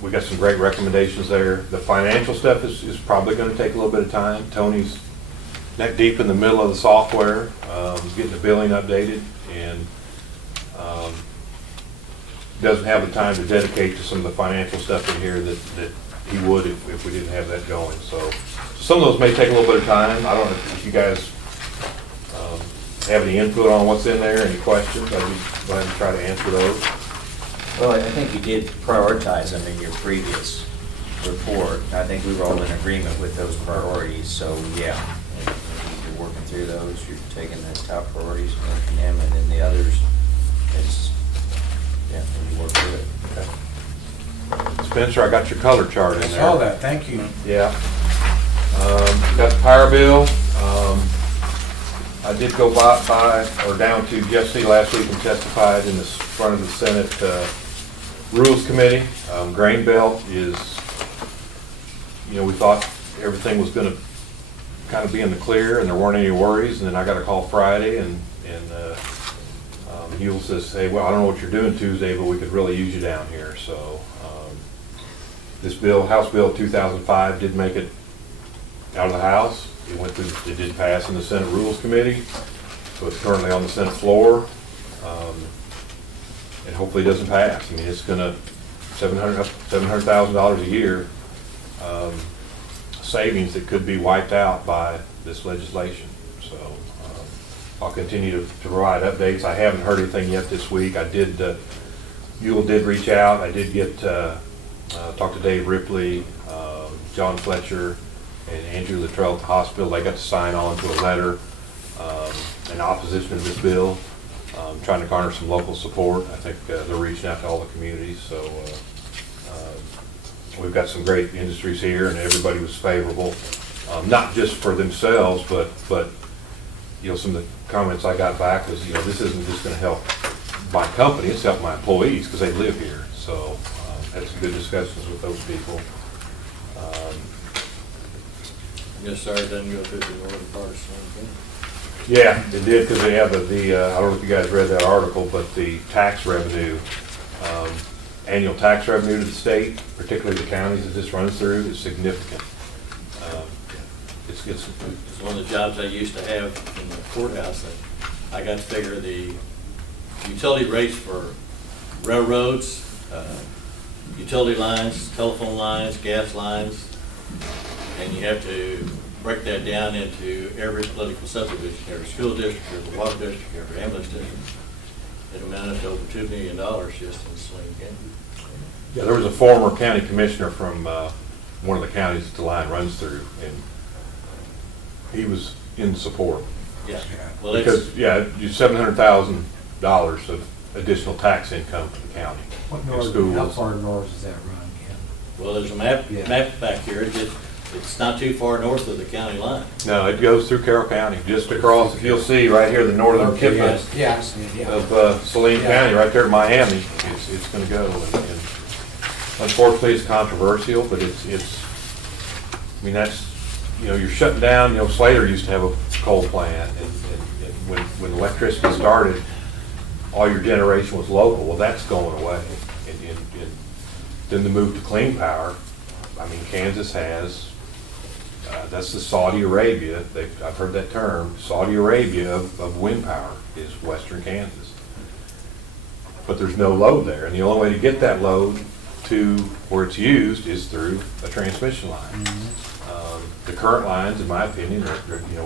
we got some great recommendations there. The financial stuff is probably going to take a little bit of time. Tony's neck deep in the middle of the software, getting the billing updated, and doesn't have the time to dedicate to some of the financial stuff in here that he would if we didn't have that going. So some of those may take a little bit of time. I don't know if you guys have any input on what's in there, any questions. I'd be glad to try to answer those. Well, I think you did prioritize them in your previous report. I think we were all in agreement with those priorities, so yeah. You're working through those, you're taking the top priorities and working them, and then the others, you work through it. Spencer, I got your color chart in I there. saw that, thank you. Yeah. Got the power bill. I did go down to Jeff C. last week and testified in the front of the Senate Rules Committee. Grain belt is, we thought everything was going to kind of be in the clear and there weren't any worries. And then I got a call Friday and Hewell says, hey, well, I don't know what you're doing Tuesday, but we could really use you down here. So this bill, House Bill 2005, did make it out of the House. It did pass in the Senate Rules Committee, so it's currently on the Senate floor, and hopefully it doesn't pass. I mean, it's gonna, $700,000 a year savings that could be wiped out by this legislation. So I'll continue to provide updates. I haven't heard anything yet this week. Ewell did reach out. I did get, talk to Dave Ripley, John Fletcher, and Andrew Luttrell at the hospital. They got to sign on to a letter in opposition to this bill, trying to garner some local support. I think they're reaching out to all the communities. So we've got some great industries here, and everybody was favorable, not just for themselves, but some of the comments I got back was, this isn't just going to help my company, it's helping my employees because they live here. So had some good discussions with those people. Yes, sir, it doesn't go through the northern part of Sloan County. Yeah, it did, because they have I don't know if you guys read that article, but the tax revenue, annual tax revenue to the state, particularly the counties that this runs through, is significant. It's one of the jobs I used to have in the courthouse. I got to figure the utility rates for railroads, utility lines, telephone lines, gas lines, and you have to break that down into every political subdivision, every school district, every water district, every ambulance district. It amounted to over $2 million just in Saline County. Yeah, there was a former county commissioner from one of the counties that the line runs through, and he was in support. Yeah. Well, because, you $700,000 of additional tax income to the county. What north, how far north does that run, Ken? well, there's a map back here. It's not too far north of the county line. No, it goes through Carroll County, just across, if you'll see right here, the northern tip Yeah, I see it, yeah. of Saline County, right there at Miami, it's gonna go. And unfortunately, it's controversial, but I mean, that's, you're shutting down, Slater used to have a coal plant, and when electricity started, all your generation was local. Well, that's going away. And then the move to clean power, I mean, Kansas has That's the Saudi Arabia, I've heard that term, Saudi Arabia of wind power is western Kansas. But there's no load there, and the only way to get that load to where it's used is through a transmission line. The current lines, in my opinion,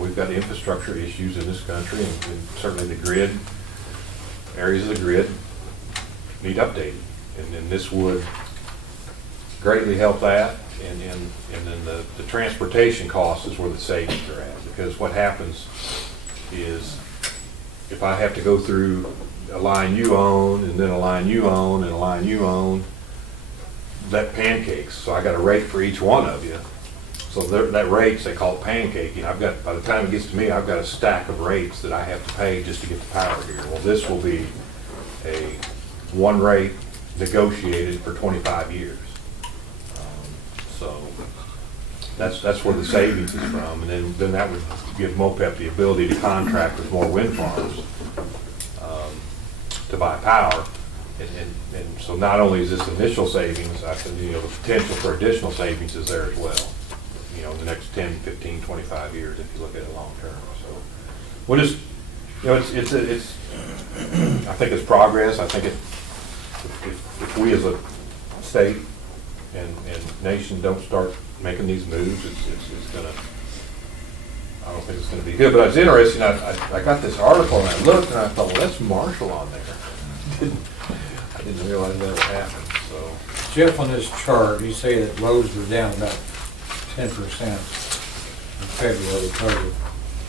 we've got infrastructure issues in this country, and certainly the grid, areas of the grid need updated. And then this would greatly help that, and then the transportation cost is where the savings are at. Because what happens is, if I have to go through a line you own, and then a line you own, and a line you own, that pancakes. So I got a rate for each one of you. So that rates, they call it pancaking. By the time it gets to me, I've got a stack of rates that I have to pay just to get the power here. Well, this will be a one rate negotiated for 25 years. So that's where the savings is from. And then that would give MOPEP the ability to contract with more wind farms to buy power. And so not only is this initial savings, the potential for additional savings is there as well. In the next 10, 15, 25 years, if you look at it long term. So we'll just, it's I think it's progress. I think if we as a state and nation don't start making these moves, it's gonna, I don't think it's gonna be good. But I was interested, I got this article and I looked and I thought, well, that's Marshall on there. I didn't realize that would happen, so. Jeff, on this chart, you say that loads were down about 10% in February because of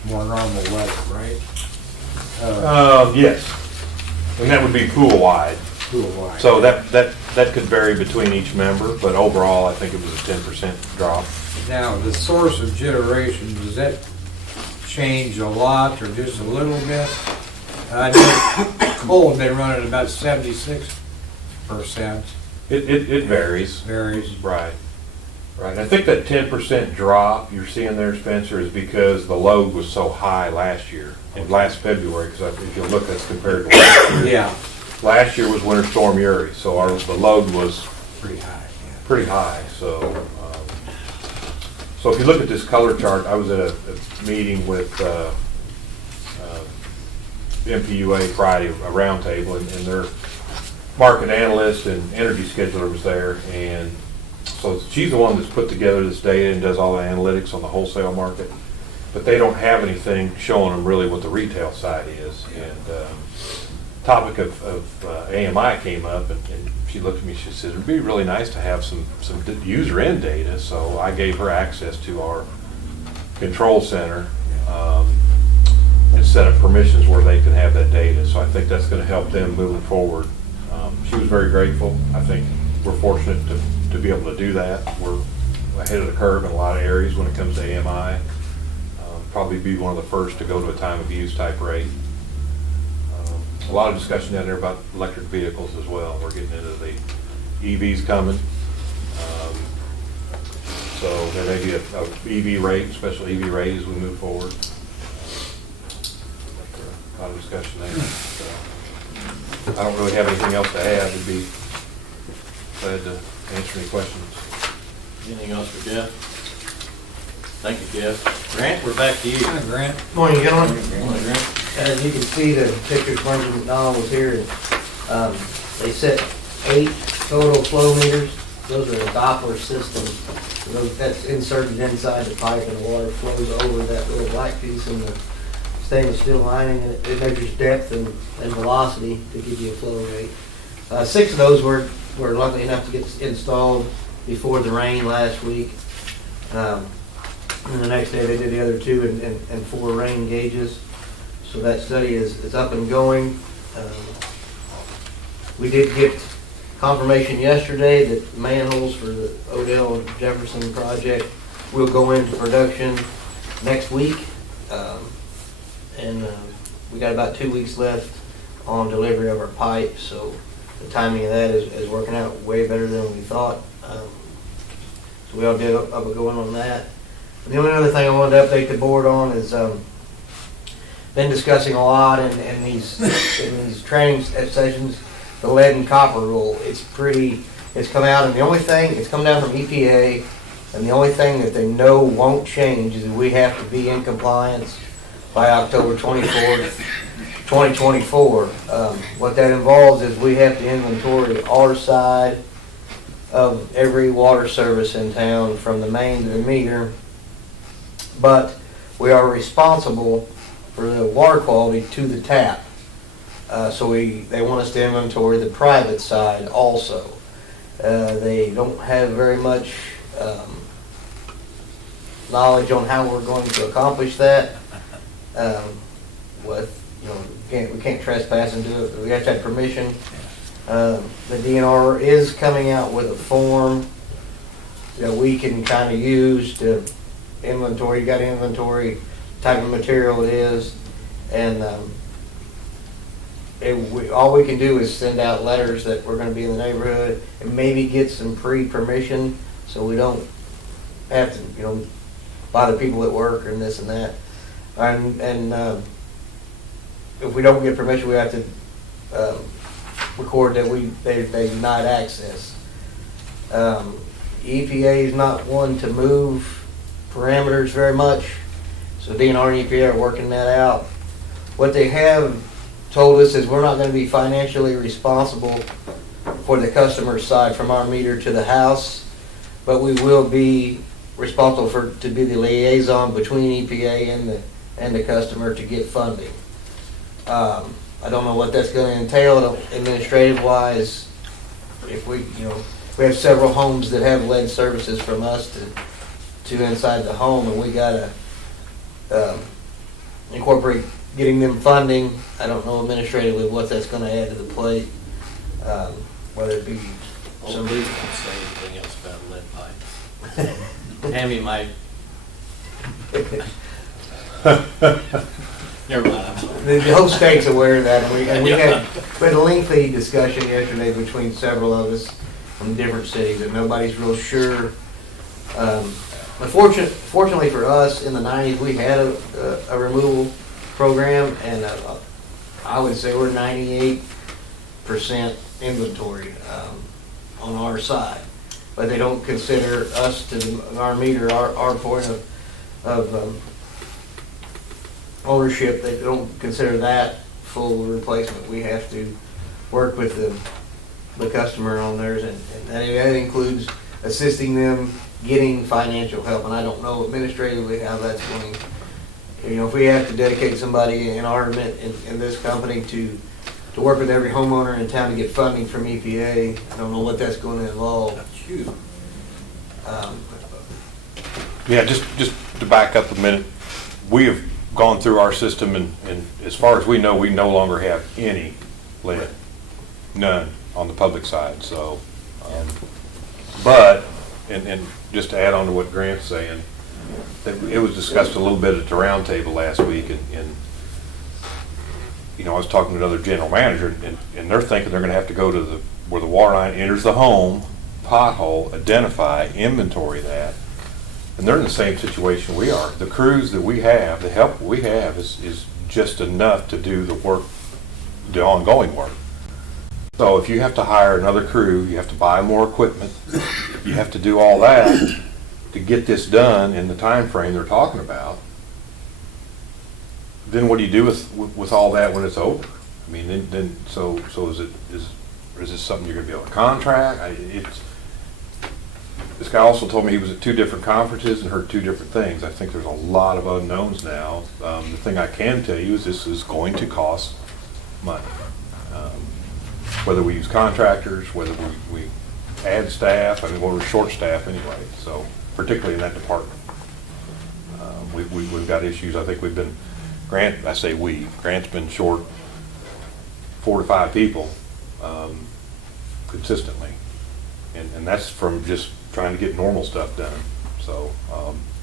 more normal weather, right? Yes, and that would be pool-wide. Pool-wide. So that could vary between each member, but overall, I think it was a 10% drop. Now, the source of generation, does that change a lot or just a little bit? I know coal has been running about 76%. It varies. Varies. Right. Right. I think that 10% drop you're seeing there, Spencer, is because the load was so high last year, in last February, because if you look, that's compared to last year. Yeah. Last year was Winter Storm Uri, so the load was Pretty high. Yeah. pretty high. So if you look at this color chart, I was at a meeting with MPUA Friday, a roundtable, and their market analyst and energy scheduler was there, and so she's the one that's put together this data and does all the analytics on the wholesale market, but they don't have anything showing them really what the retail side is. And topic of AMI came up, and she looked at me, she said, it'd be really nice to have some user end data. So I gave her access to our control center and set up permissions where they can have that data. So I think that's going to help them moving forward. She was very grateful. I think we're fortunate to be able to do that. We're ahead of the curve in a lot of areas when it comes to AMI. Probably be one of the first to go to a time of use type rate. A lot of discussion down there about electric vehicles as well. We're getting into the EVs coming. So there may be a EV rate, special EV rate as we move forward. A lot of discussion there. So I don't really have anything else to add. I'd be glad to answer any questions. Anything else for Jeff? Thank you, Jeff. Grant, we're back to you. Hi, Grant. Morning, gentlemen. Morning, Grant. As you can see, the picture of Martin McDonald was here. They set 8 total flow meters. Those are the Doppler systems. So that's inserted inside the pipe, and the water flows over that little black piece in the stainless steel lining. And it measures depth and velocity to give you a flow rate. 6 of those were lucky enough to get installed before the rain last week. And the next day they did the other 2 and 4 rain gauges. So that study is up and going. We did get confirmation yesterday that manholes for the Odell and Jefferson project will go into production next week. We got about 2 weeks left on delivery of our pipe, so the timing of that is working out way better than we thought. So we all did up and going on that. And the only other thing I wanted to update the board on is been discussing a lot in these training sessions, the lead and copper rule. It's come out, and the only thing, it's come down from EPA, And the only thing that they know won't change is that we have to be in compliance by October 24th, 2024. What that involves is we have to inventory our side of every water service in town from the main to the meter. But we are responsible for the water quality to the tap. So they want us to inventory the private side also. They don't have very much knowledge on how we're going to accomplish that. We can't trespass and do it. We have to have permission. The DNR is coming out with a form that we can kind of use to inventory. You got to inventory type of material it is, and all we can do is send out letters that we're going to be in the neighborhood and maybe get some pre-permission so we don't have to, bother people at work and this and that. And if we don't get permission, we have to record that they denied access. EPA is not one to move parameters very much, so DNR and EPA are working that out. What they have told us is we're not going to be financially responsible for the customer side from our meter to the house, but we will be responsible to be the liaison between EPA and the customer to get funding. I don't know what that's going to entail administrative wise. If we have several homes that have lead services from us to inside the home, and we got to incorporate getting them funding. I don't know administratively what that's going to add to the plate, whether it be Well, we won't say anything else about lead pipes. Tammy might. Never mind, I'm sorry. The whole state's aware of that, and we had a lengthy discussion yesterday between several of us from different cities, and nobody's real sure. Fortunately for us, in the 90s, we had a removal program, and I would say we're 98% inventory on our side. But they don't consider us to our meter, our point of ownership. They don't consider that full replacement. We have to work with the customer on theirs, and that includes assisting them getting financial help. And I don't know administratively how that's going. If we have to dedicate somebody in this company to work with every homeowner in town to get funding from EPA, I don't know what that's going to involve. That's you. Yeah, just to back up a minute, we have gone through our system, and as far as we know, we no longer have any lead, none on the public side. So, but and just to add on to what Grant's saying, that it was discussed a little bit at the roundtable last week, and I was talking to another general manager, and they're thinking they're going to have to go to where the water line enters the home, pothole, identify, inventory that. And they're in the same situation we are. The crews that we have, the help we have is just enough to do the work, the ongoing work. So if you have to hire another crew, you have to buy more equipment, you have to do all that to get this done in the time frame they're talking about, then what do you do with all that when it's over? I mean, then so is this something you're going to be able to contract? This guy also told me he was at 2 different conferences and heard 2 different things. I think there's a lot of unknowns now. The thing I can tell you is this is going to cost money. Whether we use contractors, whether we add staff, we're short staff anyway, so particularly in that department. We've got issues. I think Grant's been short 4 to 5 people consistently. And that's from just trying to get normal stuff done. So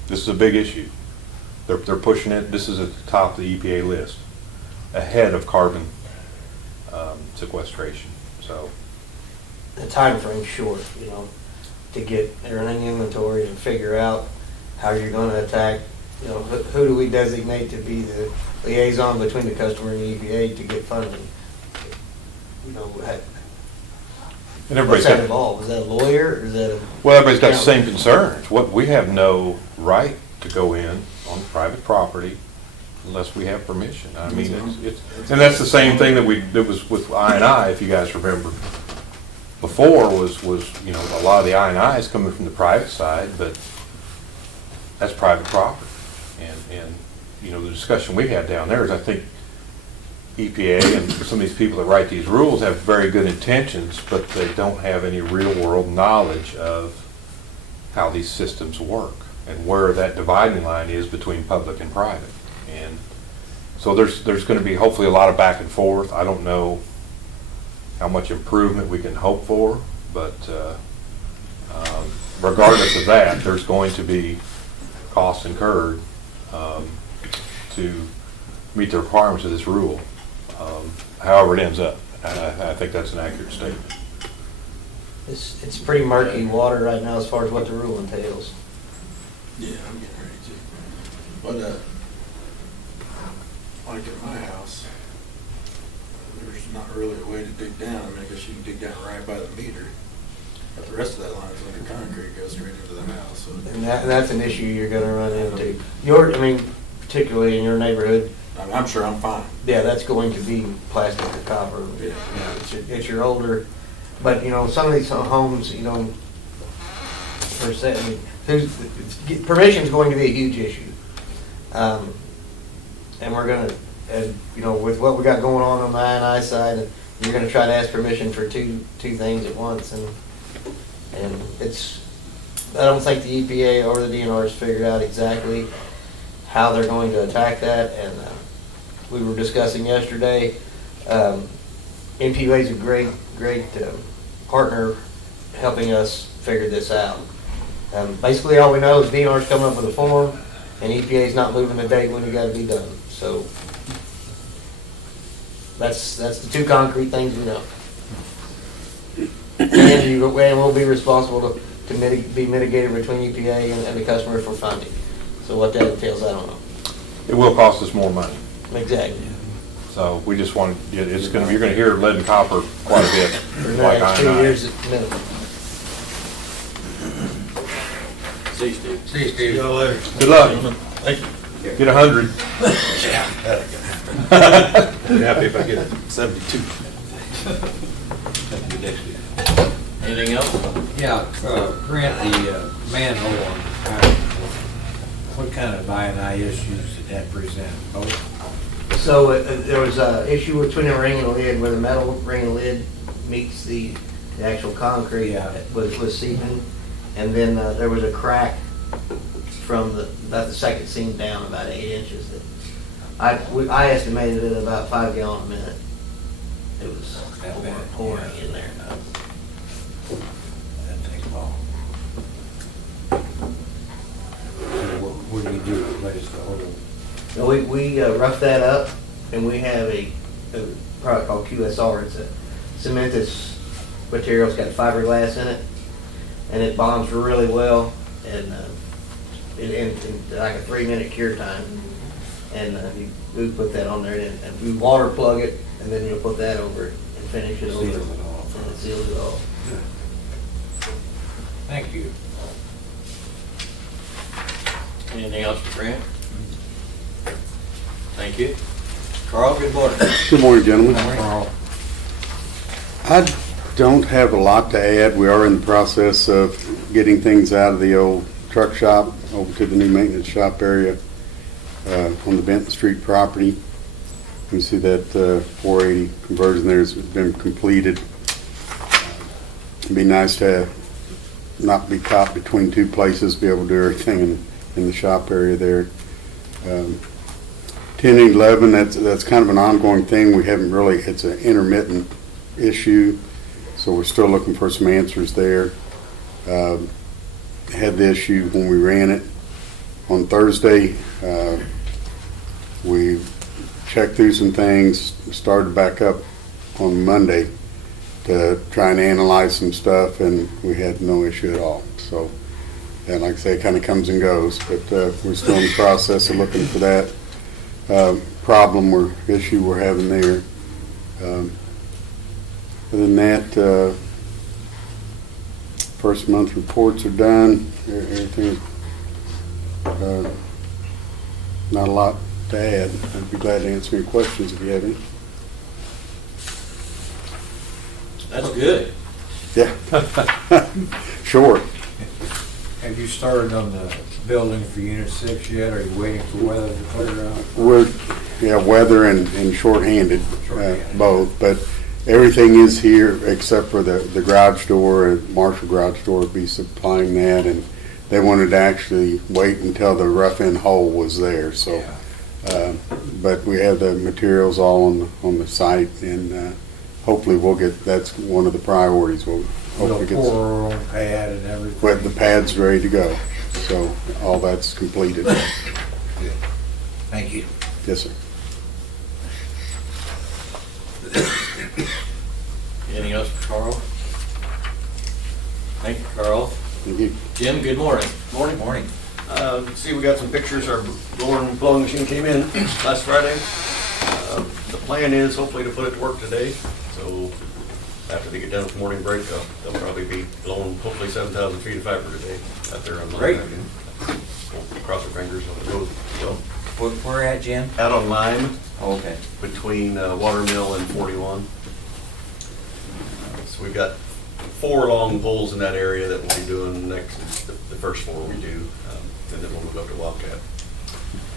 this is a big issue. They're pushing it. This is at the top of the EPA list, ahead of carbon sequestration. So The time frame's short, to get everything inventory and figure out how you're going to attack. Who do we designate to be the liaison between the customer and the EPA to get funding? And What's everybody's that got, involved? Is that a lawyer or is that a? well, everybody's got the same concerns. What, we have no right to go in on private property unless we have permission. I mean, and that's the same thing that was with I&I, if you guys remember. Before was, you know, a lot of the I&I is coming from the private side, but that's private property. And, you know, the discussion we had down there is, I think EPA and some of these people that write these rules have very good intentions, but they don't have any real-world knowledge of how these systems work and where that dividing line is between public and private. And so there's going to be hopefully a lot of back and forth. I don't know how much improvement we can hope for, but regardless of that, there's going to be costs incurred to meet the requirements of this rule, however it ends up. I think that's an accurate statement. It's pretty murky water right now as far as what the rule entails. Yeah, I'm getting ready to. But, like at my house, there's not really a way to dig down. I mean, I guess you can dig down right by the meter. But the rest of that line is under concrete, goes straight into the house. So And that's an issue you're gonna run into. I mean, particularly in your neighborhood, I'm sure I'm fine. yeah, that's going to be plastic or copper. Yeah. It's your older, but you know, some of these homes, you know, per se, I mean, permission is going to be a huge issue. And we're gonna, you know, with what we got going on the I&I side, you're gonna try to ask permission for two things at once, and it's, I don't think the EPA or the DNR has figured out exactly how they're going to attack that, and we were discussing yesterday, NPUA is a great partner helping us figure this out. Basically, all we know is DNR's coming up with a form, and EPA's not moving the date when it got to be done. So that's the two concrete things we know. And we'll be responsible to be mitigated between EPA and the customer for funding. So what that entails, I don't know. It will cost us more money. Exactly. So we just want, it's going to, you're going to hear lead and copper quite a bit. For the like next 2 I&I. years at minimum. See, Steve. See you, Steve. Y'all later. Good luck. Thank you. Get 100. I'm happy if I get 72. Anything else? Yeah, Grant, the manhole, what kind of I&I issues did that present? Both? So there was an issue between the ring and the lid where the metal ring and lid meets the actual concrete. Yeah. was seeping. And then there was a crack from about the second seam down about 8 inches. That I estimated it about 5 gallons a minute. It was That bad. pouring in there. That takes long. What do you do, replace the whole? No, we roughed that up, and we have a product called QSR. It's a cementous material. It's got fiberglass in it, and it bonds really well, and in like a 3-minute cure time. And we put that on there, and we water plug it, and then you'll put that over it and finish it over. Seals it off. And it seals it off. Thank you. Anything else for Grant? Thank you. Carl, good morning. Good morning, gentlemen. Carl. I don't have a lot to add. We are in the process of getting things out of the old truck shop over to the new maintenance shop area on the Benton Street property. You can see that 480 conversion there has been completed. It'd be nice to not be caught between two places, be able to do everything in the shop area there. 10 and 11, that's kind of an ongoing thing. We haven't really, it's an intermittent issue, so we're still looking for some answers there. Had the issue when we ran it on Thursday. We checked through some things, started back up on Monday to try and analyze some stuff, and we had no issue at all. So, and like I say, it kind of comes and goes, but we're still in the process of looking for that problem or issue we're having there. Other than that, First month reports are done. Everything, not a lot to add. I'd be glad to answer any questions if you have any. That's good. Yeah. Sure. Have you started on the building for Unit 6 yet, or are you waiting for weather to clear out? We're, weather and shorthanded, both, but everything is here except for the garage door, and Marshall garage door will be supplying that, and they wanted to actually wait until the rough end hole was there, so. But we have the materials all on the site, and hopefully we'll get, that's one of the priorities. We'll hopefully get. We'll pour our own pad and everything. But the pad's ready to go, so all that's completed. Good. Thank you. Yes, sir. Anything else for Carl? Thank you, Carl. Thank you. Jim, good morning. Morning. Morning. See, we got some pictures. Our blowing machine came in last Friday. The plan is hopefully to put it to work today. So after they get done with morning break, they'll probably be blowing hopefully 7,000 feet of fiber today out there on the Great. We'll cross our fingers on the road. So Where at, Jim? out on Lime Oh, okay. between Watermill and 41. So we've got 4 long poles in that area that we'll be doing next, the first 4 we do, and then we'll move up to Wildcat.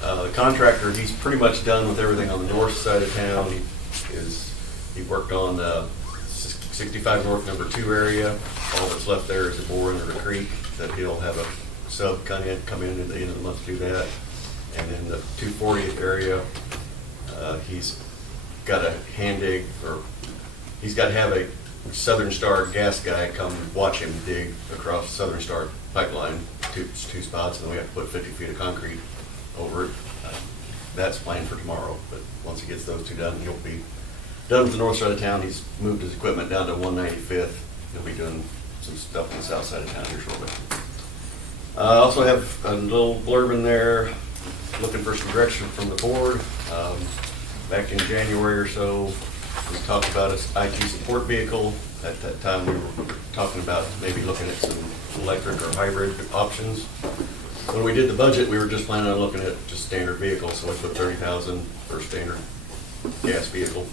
The contractor, he's pretty much done with everything on the north side of town. He worked on 65 North number 2 area. All that's left there is a bore under a creek that he'll have a sub come in at the end of the month to do that. And then the 240th area, he's got a hand dig, or he's got to have a Southern Star gas guy come watch him dig across Southern Star pipeline, two spots, and then we have to put 50 feet of concrete over it. That's planned for tomorrow, but once he gets those 2 done, he'll be done with the north side of town. He's moved his equipment down to 195th. He'll be doing some stuff on the south side of town here shortly. I also have a little blurb in there looking for some direction from the board. Back in January or so, we talked about an IT support vehicle. At that time, we were talking about maybe looking at some electric or hybrid options. When we did the budget, we were just planning on looking at just standard vehicles, so I put 30,000 for a standard gas vehicle.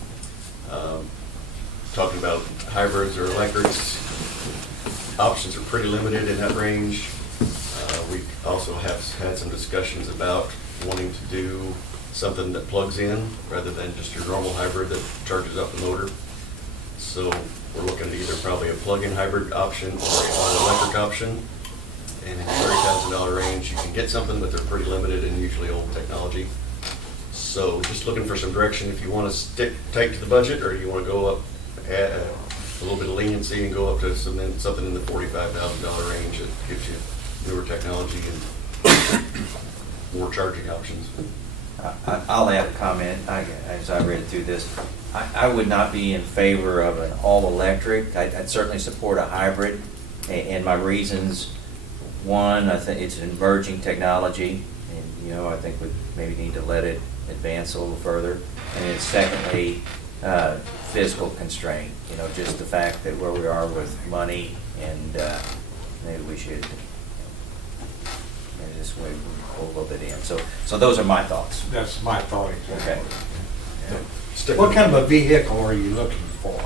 Talking about hybrids or electrics, options are pretty limited in that range. We also have had some discussions about wanting to do something that plugs in rather than just your normal hybrid that charges up the motor. So we're looking at either probably a plug-in hybrid option or an electric option. And in the $30,000 range, you can get something, but they're pretty limited and usually old technology. So just looking for some direction if you want to stick tight to the budget, or you want to go up, add a little bit of leniency and go up to something in the $45,000 range that gives you newer technology and more charging options. I'll add a comment, as I read through this. I would not be in favor of an all-electric. I'd certainly support a hybrid, and my reasons, one, I think it's an emerging technology, and, I think we maybe need to let it advance a little further. And then secondly, fiscal constraint, just the fact that where we are with money, and maybe we should maybe this way pull a little bit in. So those are my thoughts. That's my thought. Okay. What kind of a vehicle are you looking for?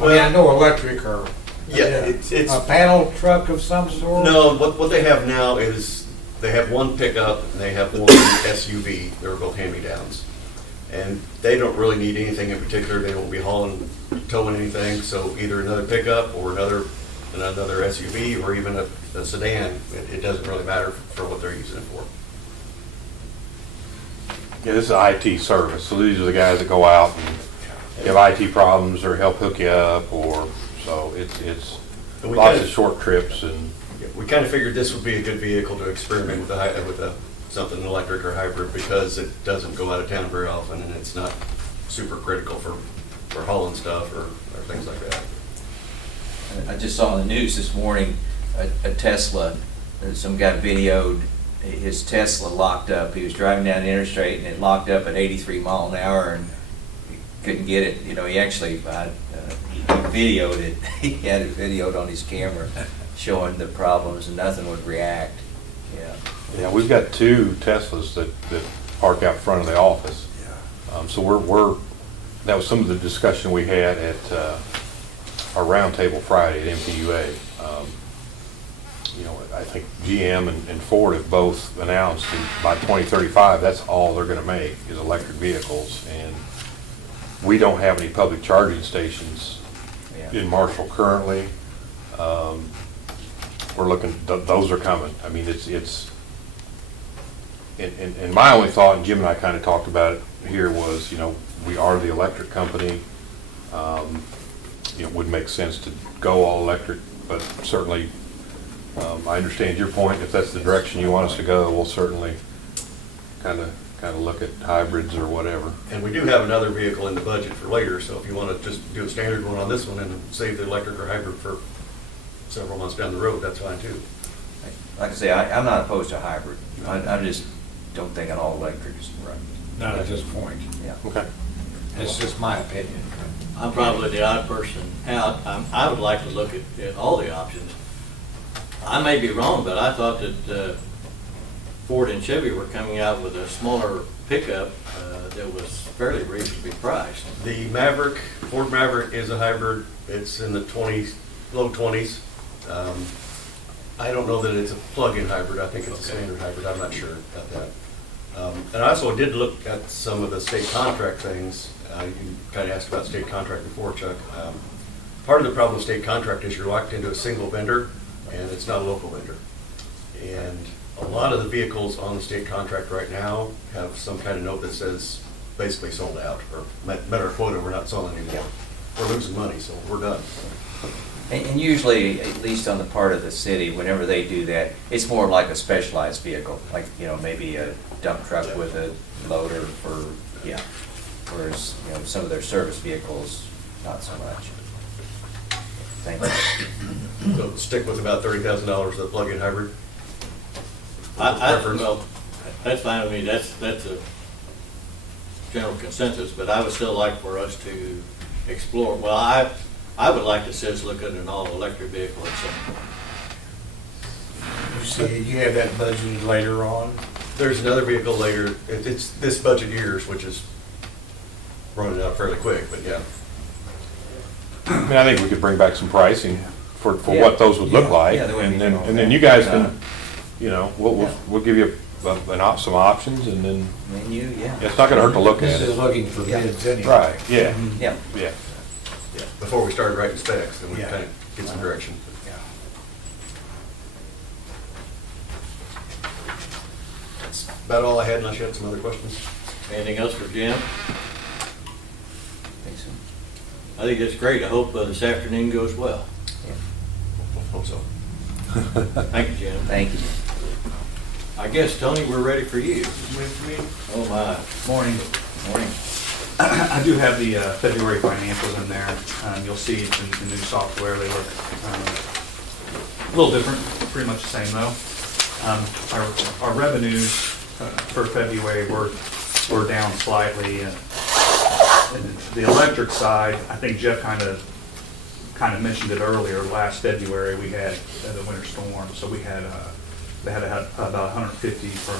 I know electric or it's a panel truck of some sort? No, what they have now is they have one pickup and they have one SUV. They're both hand-me-downs. And they don't really need anything in particular. They won't be towing anything. So either another pickup or another SUV or even a sedan. It doesn't really matter for what they're using it for. Yeah, this is IT service, so these are the guys that go out and you have IT problems or help hook you up, or, so it's lots of short trips. And we kind of figured this would be a good vehicle to experiment with something electric or hybrid, because it doesn't go out of town very often and it's not super critical for hauling stuff or things like that. I just saw in the news this morning a Tesla, some guy videoed his Tesla locked up. He was driving down the interstate and it locked up at 83 miles an hour and he couldn't get it. He actually he videoed it. He had it videoed on his camera. showing the problems and nothing would react, yeah. Yeah, we've got 2 Teslas that park out front of the office. So that was some of the discussion we had at our roundtable Friday at MPUA. You know, I think GM and Ford have both announced that by 2035, that's all they're going to make is electric vehicles. And we don't have any public charging stations in Marshall currently. We're looking, those are coming. I mean, and my only thought, and Jim and I kind of talked about it here, was, you know, we are the electric company. You know, it would make sense to go all electric, but certainly, I understand your point. If that's the direction you want us to go, we'll certainly kind of look at hybrids or whatever. And we do have another vehicle in the budget for later, so if you want to just do a standard one on this one and save the electric or hybrid for several months down the road, that's fine too. Like I say, I'm not opposed to hybrid. I just don't think an all-electric is right. Not at this point. Yeah. Okay. It's just my opinion. I'm probably the odd person out. I would like to look at all the options. I may be wrong, but I thought that Ford and Chevy were coming out with a smaller pickup that was fairly reasonably priced. The Maverick, Ford Maverick is a hybrid. It's in the low 20s. I don't know that it's a plug-in hybrid. I think it's a standard hybrid. I'm not sure about that. And I also did look at some of the state contract things. You kind of asked about state contract before, Chuck. Part of the problem with state contract is you're locked into a single vendor, and it's not a local vendor. And a lot of the vehicles on the state contract right now have some kind of note that says basically sold out, or met our quota, we're not selling anymore. We're losing money, so we're done. And usually, at least on the part of the city, whenever they do that, it's more like a specialized vehicle, like, you know, maybe a dump truck with a loader for, yeah. Whereas, you know, some of their service vehicles, not so much. Thank you. So stick with about $30,000 of the plug-in hybrid. Well, that's fine with me. That's a general consensus, but I would still like for us to explore. Well, I would like to see us look at an all-electric vehicle at some point. You see, you have that budgeted later on? There's another vehicle later. It's this budget year's, which is running out fairly quick, but yeah. I mean, I think we could bring back some pricing for Yeah. what those would look like, Yeah, the way and we do all then that. you guys can, you know, we'll give you some options, and then Menu, yeah. it's not gonna hurt to look at This is it. looking for bids anyway. Right, yeah, Yeah. yeah. Yeah, before we started writing specs, then we Yeah. kind of get some direction. Yeah. That's about all I had, unless you had some other questions. Anything else for Jim? Think so. I think that's great. I hope this afternoon goes well. Hope so. Thank you, Jim. Thank you. I guess, Tony, we're ready for you. Oh, my. Morning. Morning. I do have the February financials in there. You'll see the new software, they look a little different, pretty much the same though. Our revenues for February were down slightly. And the electric side, I think Jeff kind of mentioned it earlier. Last February, we had the winter storm, so we had they had about $150,000 or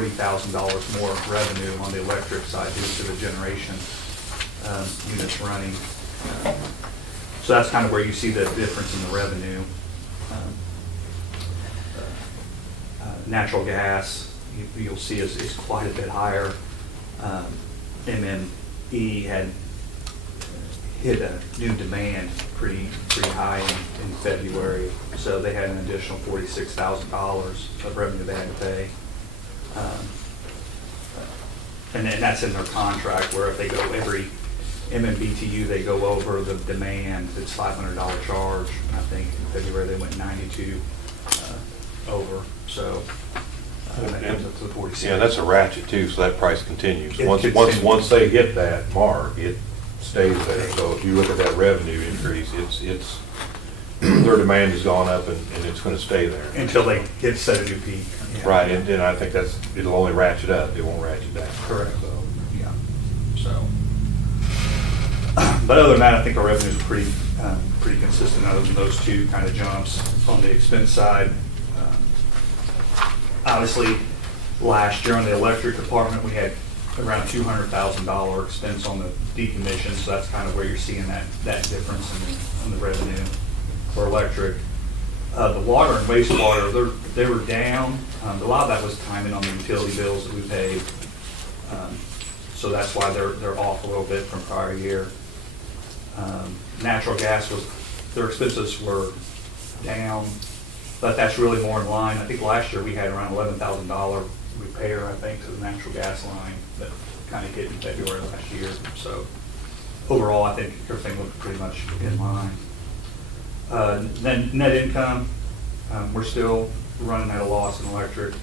$140,000 more revenue on the electric side due to the generation units running. So that's kind of where you see the difference in the revenue. Natural gas, you'll see is quite a bit higher. MME had hit a new demand pretty high in February, so they had an additional $46,000 of revenue they had to pay. And then that's in their contract, where if they go every MMBTU they go over the demand, it's $500 charge. And I think in February they went 92 over, so that comes up to the 46. Yeah, that's a ratchet too, so that price continues. It Once continues. they hit that mark, it stays there. So if you look at that revenue increase, it's their demand has gone up, and it's gonna stay there. Until they hit set a new peak. Right, and I think it'll only ratchet up, it won't ratchet down. Correct. So, yeah. So, but other than that, I think our revenues are pretty consistent other than those two kind of jumps. On the expense side, obviously, last year on the electric department, we had around $200,000 expense on the decommission, so that's kind of where you're seeing that difference in the revenue for electric. The water and wastewater, they were down. A lot of that was timing on the utility bills that we paid. So that's why they're off a little bit from prior year. Natural gas their expenses were down, but that's really more in line. I think last year we had around $11,000 repair, I think, to the natural gas line that kind of hit in February last year. So overall, I think everything looked pretty much in line. Then net income, we're still running at a loss in electric.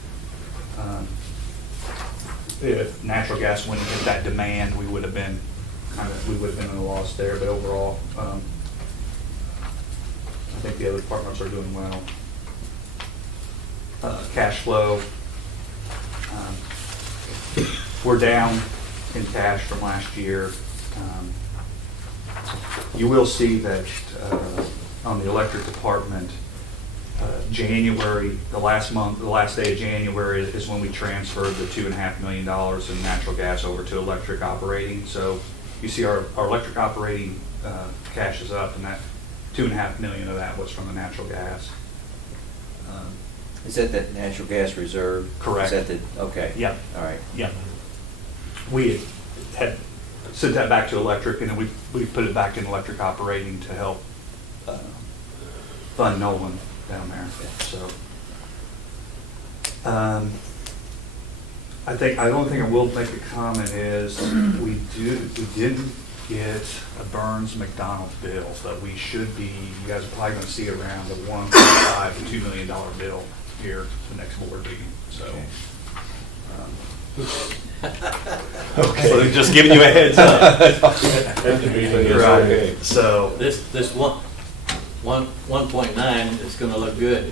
If natural gas wouldn't hit that demand, we would have been in a loss there. But overall, I think the other departments are doing well. Cash flow, we're down in cash from last year. You will see that on the electric department, January, the last day of January is when we transferred the $2.5 million in natural gas over to electric operating. So you see our electric operating cash is up, and that $2.5 million of that was from the natural gas. Is that natural gas reserve? Correct. Is that okay. Yep. All right. Yep. We had sent that back to electric, and then we put it back in electric operating to help fund Nolan down there. So the only thing I will make a comment is we didn't get a Burns McDonald bill, so we should be. You guys are probably going to see around the $1.5 to $2 million bill here the next board meeting. So. Okay. So they're just giving you a heads up. Right. So This 1.9 is gonna look good.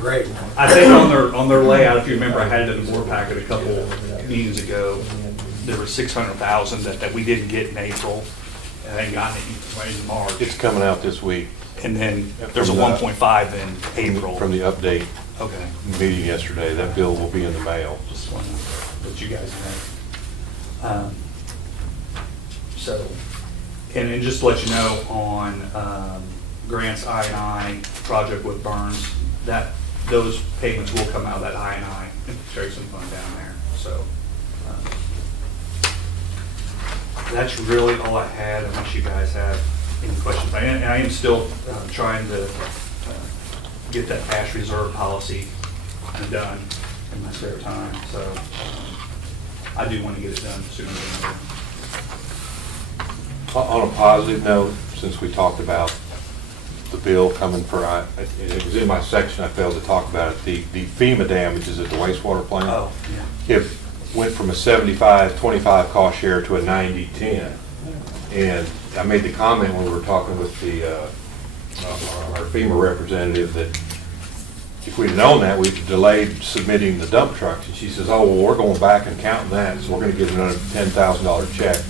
Great. I think on their layout, if you remember, I had it in the board packet a couple meetings ago. There was $600,000 that we didn't get in April, and they got it in March. It's coming out this week. And then there's a 1.5 in April. From the update Okay. meeting yesterday, that bill will be in the mail. Just want to let you guys know. So, and then just to let you know on Grant's I&I project with Burns, that those payments will come out of that I&I infiltration fund down there. So that's really all I had, unless you guys have any questions. I am still trying to get that cash reserve policy done in my spare time. So I do want to get it done sooner than later. On a positive note, since we talked about the bill coming for, it was in my section, I failed to talk about it, the FEMA damages at the wastewater plant. Oh, yeah. It went from a 75-25 cost share to a 90-10. And I made the comment when we were talking with our FEMA representative that if we'd known that, we'd delayed submitting the dump trucks. And she says, oh, well, we're going back and counting that, so we're going to get another $10,000 check.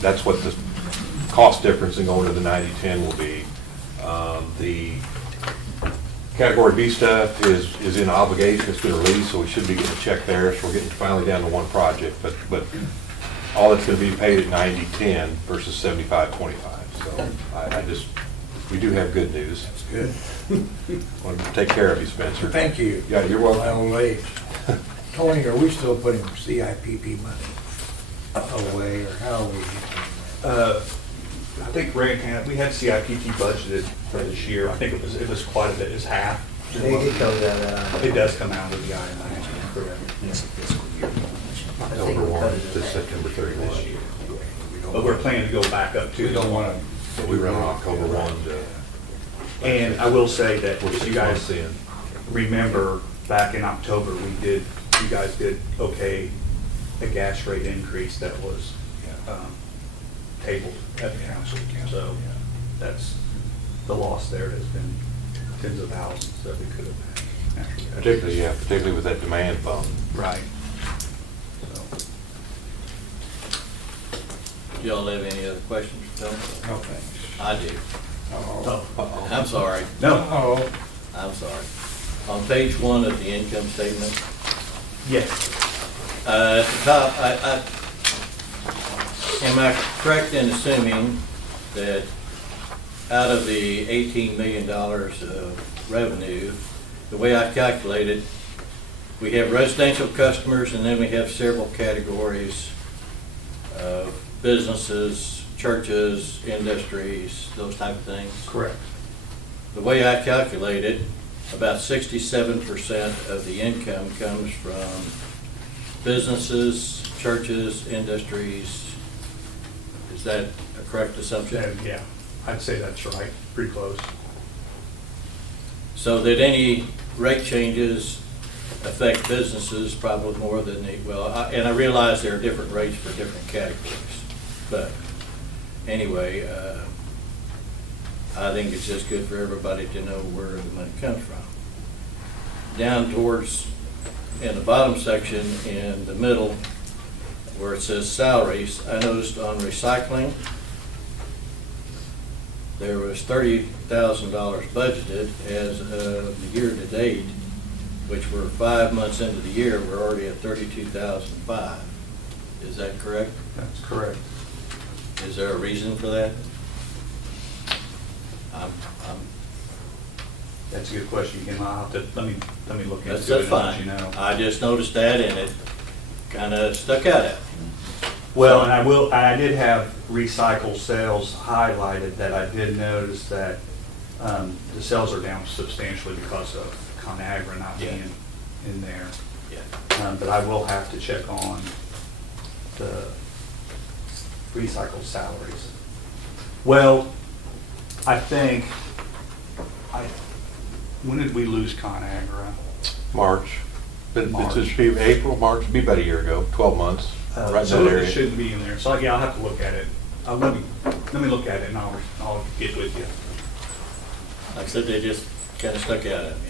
That's what the cost difference in going to the 90-10 will be. The Category B stuff is in obligation, it's been released, so we should be getting a check there. So we're getting finally down to one project, but all that's going to be paid at 90-10 versus 75-25. So we do have good news. That's good. Want to take care of you, Spencer. Thank you. Yeah, you're My welcome. old age. Tony, are we still putting CIPP money away, or how are we? I think Grant we had CIPP budgeted for this year. I think it was quite a bit. It's half. It comes out of, It does come out of the I&I. Correct. October 1 to September 30 this year. But we're planning to go back up to. We don't want to. We run October 1 to. And I will say that if you guys in. remember, back in October, you guys did okay, a gas rate increase that was tabled at the council. So that's the loss there has been tens of thousands that we could have had. Particularly with that demand bump. Right. Do y'all have any other questions for Tony? No thanks. I do. Oh. I'm sorry. No. I'm sorry. On page 1 of the income statement, Yes. at the top, am I correct in assuming that out of the $18 million of revenue, the way I calculated, we have residential customers and then we have several categories of businesses, churches, industries, those type of things? Correct. The way I calculate it, about 67% of the income comes from businesses, churches, industries. Is that a correct assumption? Yeah, I'd say that's right, pretty close. So that any rate changes affect businesses probably more than and I realize there are different rates for different categories. But anyway, I think it's just good for everybody to know where the money comes from. Down towards, in the bottom section, in the middle, where it says salaries, I noticed on recycling, there was $30,000 budgeted as of the year to date, which we're 5 months into the year, we're already at $32,005. Is that correct? That's correct. Is there a reason for that? That's a good question, Kim. I'll have to, let me look into it. That's and let fine. you know. I just noticed that and it kind of stuck out at me. Well, and I did have recycle sales highlighted that I did notice that the sales are down substantially because of ConAgra not being in there. Yeah. But I will have to check on the recycled salaries. Well, I think, when did we lose ConAgra? March. But March. It should be April, March, it'd be about a year ago, 12 months, right in So that it area. shouldn't be in there. So yeah, I'll have to look at it. Let me look at it and I'll get with you. Like I said, they just kind of stuck out at me.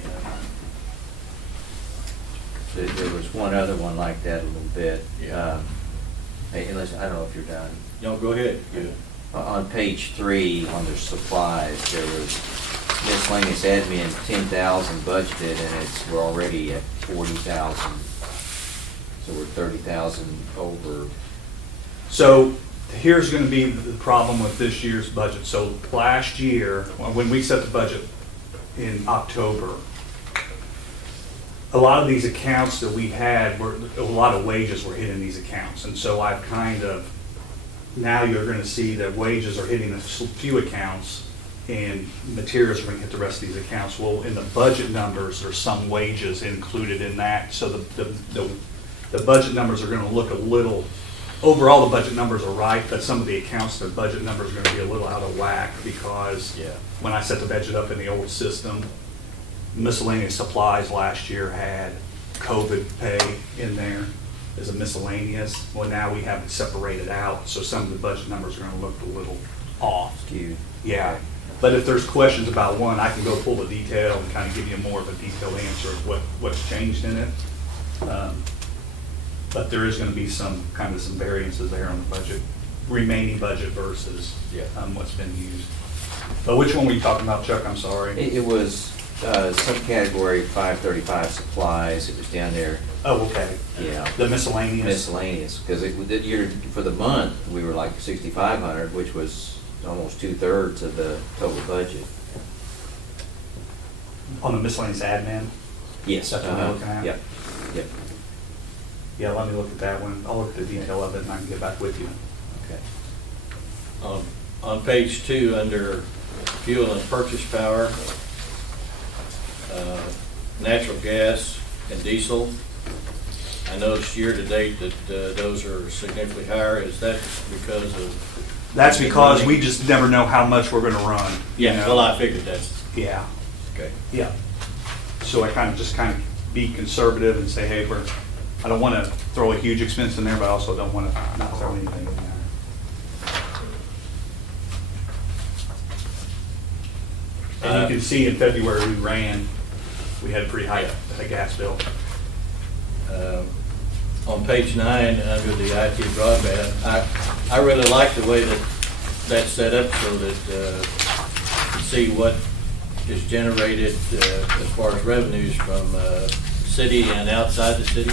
There was one other one like that a little bit. Yeah. Hey, listen, I don't know if you're done. No, go ahead. You- On page 3, under supplies, there was miscellaneous admin, 10,000 budgeted, and we're already at 40,000. So we're 30,000 over. So here's going to be the problem with this year's budget. So last year, when we set the budget in October, a lot of these accounts that we had were, a lot of wages were hitting these accounts. And so I've kind of, now you're going to see that wages are hitting a few accounts and materials are going to hit the rest of these accounts. Well, in the budget numbers, there's some wages included in that. So the budget numbers are going to look a little, overall the budget numbers are right, but some of the accounts, their budget numbers are going to be a little out of whack because when I set the budget up in the old system, miscellaneous supplies last year had COVID pay in there as a miscellaneous. Well, now we have it separated out, so some of the budget numbers are going to look a little off. Skewed. Yeah, but if there's questions about one, I can go pull the detail and kind of give you more of a detailed answer of what's changed in it. But there is going to be some variances there on the budget, remaining budget versus what's been used. But which one were you talking about, Chuck? I'm sorry. It was subcategory 535 supplies. It was down there. Oh, okay. Yeah. The miscellaneous. Miscellaneous, because for the month, we were like 6,500, which was almost 2/3 of the total budget. On the miscellaneous admin? Yes. That's what we're looking at? Yep. Yep. Yeah, let me look at that one. I'll look at the detail of it and I can get back with you. Okay. On page 2, under fuel and purchase power, natural gas and diesel, I noticed year-to-date that those are significantly higher. Is that because of? That's because we just never know how much we're gonna run. you Yeah, know? well, I figured that's, Yeah, okay. yeah. So I kind of be conservative and say, hey, I don't wanna throw a huge expense in there, but I also don't wanna not throw anything in there. And you can see in February, we had a pretty high gas bill. on page 9, under the IT broadband, I really like the way that that's set up so that you can see what is generated as far as revenues from city and outside the city.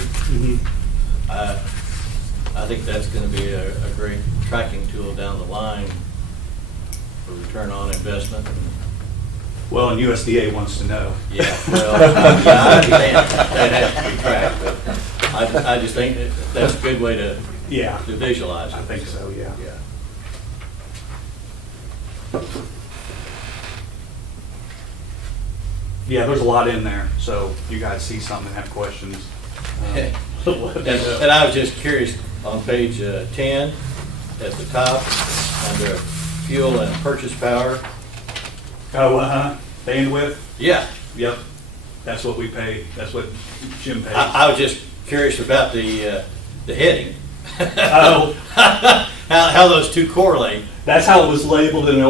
I think that's going to be a great tracking tool down the line for return on investment. Well, and USDA wants to know. Yeah, well, yeah, I understand that has to be tracked, but I just think that's a good way to Yeah, to visualize it. I think so, yeah. Yeah. Yeah, there's a lot in there, so you guys see something and have questions. And I was just curious, on page 10, at the top, under fuel and purchase power. Oh, bandwidth? Yeah, Yep, that's what we pay, that's what Jim pays. I was just curious about the heading. Oh. How those two correlate. That's how it was labeled in the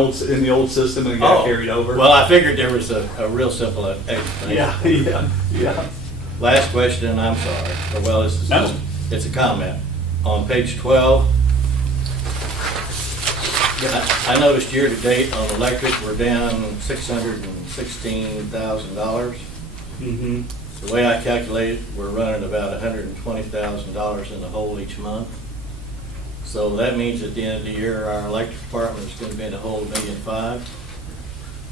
old system and it got Oh, carried over. Well, I figured there was a real simple explanation. Yeah. Last question, I'm sorry. Well, this is No. it's a comment. On page 12, I noticed year-to-date on electric, we're down $616,000. Mm-hmm. The way I calculate it, we're running about $120,000 in the hole each month. So that means at the end of the year, our electric department is going to be in the hole $1.5 million.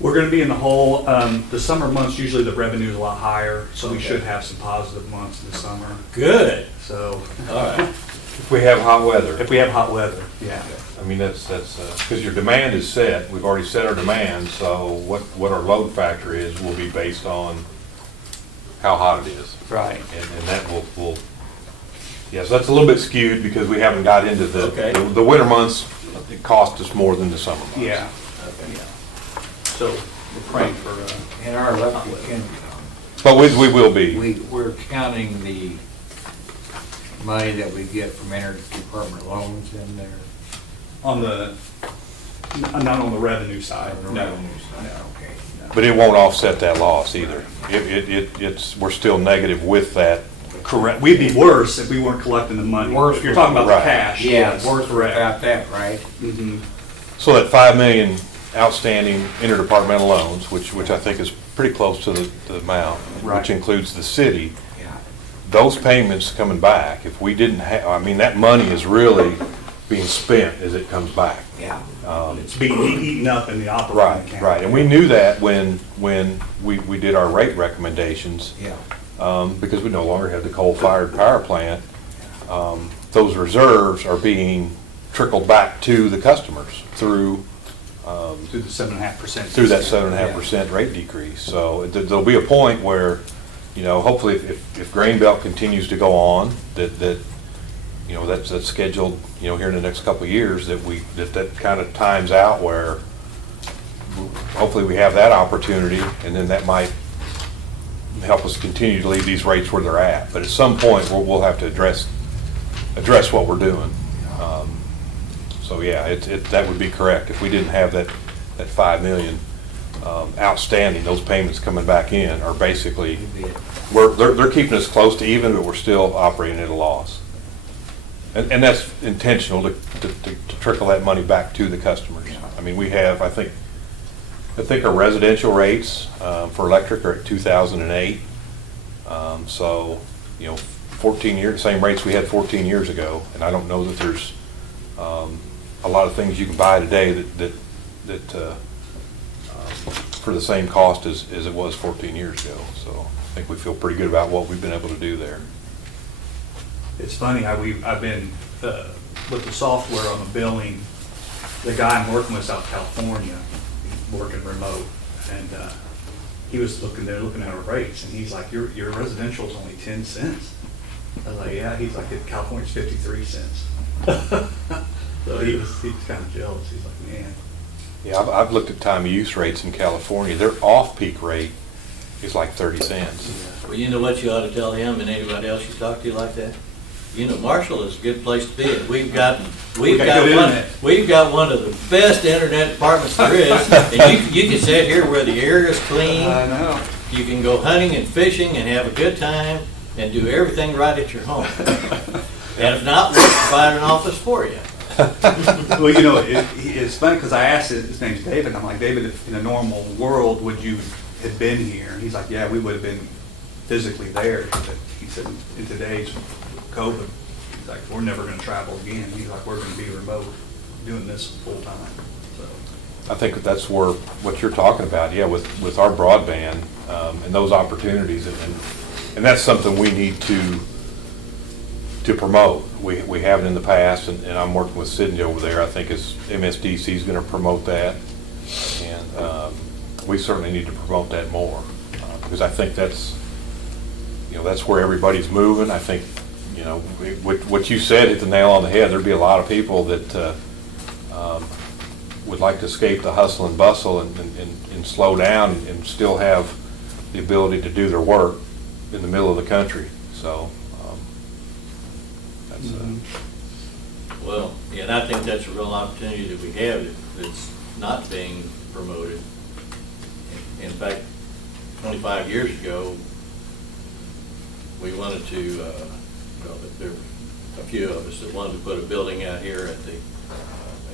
We're gonna be in the hole, the summer months, usually the revenue is a lot higher, so we Okay. should have some positive months in the summer. Good. So, All right. If we have hot weather. if we have hot weather, yeah. I mean, that's, because your demand is set, we've already set our demand, so what our load factor is will be based on how hot it is. Right. And that will, yes, that's a little bit skewed because we haven't got into Okay. the winter months, it cost us more than the summer months. Yeah. Okay. So we're praying for, In our electric, and But we will be. we're counting the money that we get from energy department loans in there. on the, not on the revenue side, On the no. revenue side, okay. But it won't offset that loss either. We're still negative with that. Correct. We'd be worse if we weren't collecting the money. Worse You're talking about the Right. cash. Yeah, yes, worth correct. about that, right? Mhm. So that 5 million outstanding interdepartmental loans, which I think is pretty close to the amount, Right. which includes the city, Yeah. those payments coming back, if we didn't have, I mean, that money is really being spent as it comes back. Yeah. It's being eaten up in the Right, operating account. right. And we knew that when we did our rate recommendations, Yeah. because we no longer have the coal-fired power plant. Those reserves are being trickled back to the customers through Through the 7.5%. through that 7.5% rate decrease. So there'll be a point where, hopefully if grain belt continues to go on, that that's scheduled, here in the next couple of years, that kind of times out where hopefully we have that opportunity, and then that might help us continue to leave these rates where they're at. But at some point, we'll have to address what we're doing. So yeah, that would be correct. If we didn't have that 5 million outstanding, those payments coming back in are basically, they're keeping us close to even, but we're still operating at a loss. And that's intentional to trickle that money back to the customers. I mean, we have, I think our residential rates for electric are at 2008. So, 14 years, same rates we had 14 years ago. And I don't know that there's a lot of things you can buy today that for the same cost as it was 14 years ago. So I think we feel pretty good about what we've been able to do there. It's funny how I've been, with the software on the billing, the guy I'm working with out in California, working remote, and he was looking at our rates, and he's like, your residential is only 10 cents. I was like, yeah, he's like, California's 53 cents. So he was kind of jealous. He's like, man. Yeah, I've looked at time of use rates in California. Their off-peak rate is like 30 cents. Well, you know what you ought to tell him and anybody else you talk to like that? Marshall is a good place to be. We've got one of the best internet departments there is. And you can sit here where the air is clean. I know. You can go hunting and fishing and have a good time. and do everything right at your home. And if not, we'll provide an office for you. Well, you know, it's funny because I asked his name's David, and I'm like, David, if in a normal world, would you have been here? And he's like, yeah, we would have been physically there. But he said, in today's COVID, he's like, we're never going to travel again. He's like, we're going to be remote, doing this full time. So I think that's where, what you're talking about, yeah, with our broadband, and those opportunities, and that's something we need to promote. We haven't in the past, and I'm working with Sydney over there. I think as MSDC is going to promote that, and we certainly need to promote that more, because I think that's, you know, that's where everybody's moving. I think, you know, what you said hit the nail on the head. There'd be a lot of people that would like to escape the hustle and bustle and slow down and still have the ability to do their work in the middle of the country. So that's Well, yeah, and I think that's a real opportunity that we have that's not being promoted. In fact, 25 years ago, we wanted to, well, there were a few of us that wanted to put a building out here at the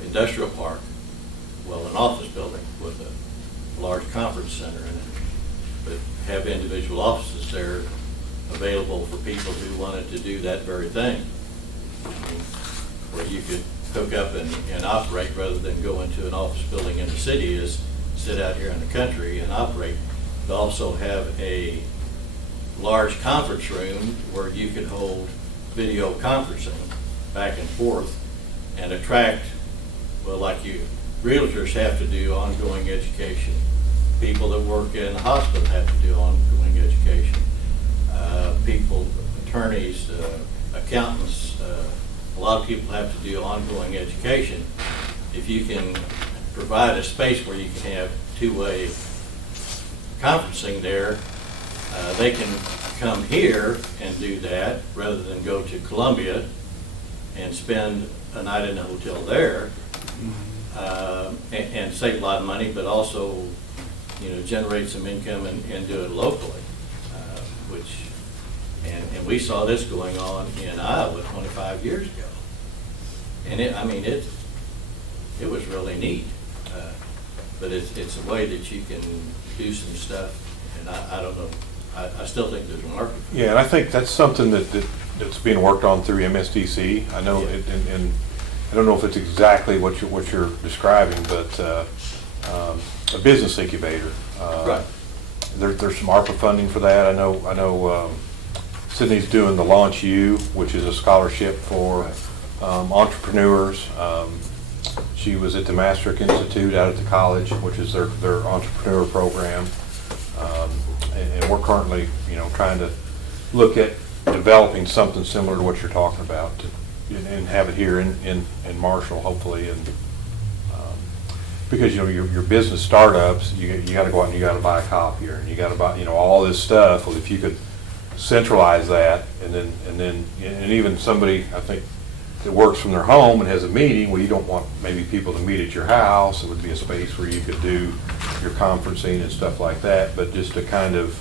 industrial park, well, an office building with a large conference center in it, but have individual offices there available for people who wanted to do that very thing, where you could hook up and operate rather than go into an office building in the city, is sit out here in the country and operate, but also have a large conference room where you could hold video conferencing back and forth and attract, well, like you realtors have to do ongoing education. People that work in the hospital have to do ongoing education. People, attorneys, accountants, a lot of people have to do ongoing education. If you can provide a space where you can have two-way conferencing there, they can come here and do that rather than go to Columbia and spend a night in a hotel there, and save a lot of money, but also, you know, generate some income and do it locally, and we saw this going on in Iowa 25 years ago. And it was really neat. But it's a way that you can do some stuff, and I don't know, I still think there's a market for it. Yeah, and I think that's something that's being worked on through MSDC. I know, and I don't know if it's exactly what you're describing, but a business incubator. Right. There's some ARPA funding for that. I know Sydney's doing the Launch U, which is a scholarship for entrepreneurs. She was at the Maastricht Institute out at the college, which is their entrepreneur program. And we're currently, you know, trying to look at developing something similar to what you're talking about, and have it here in Marshall, hopefully. And because, you know, your business startups, you got to go out and you got to buy a copier, and you got to buy, you know, all this stuff. Well, if you could centralize that, and even somebody, I think, that works from their home and has a meeting, well, you don't want maybe people to meet at your house. It would be a space where you could do your conferencing and stuff like that, but just to kind of,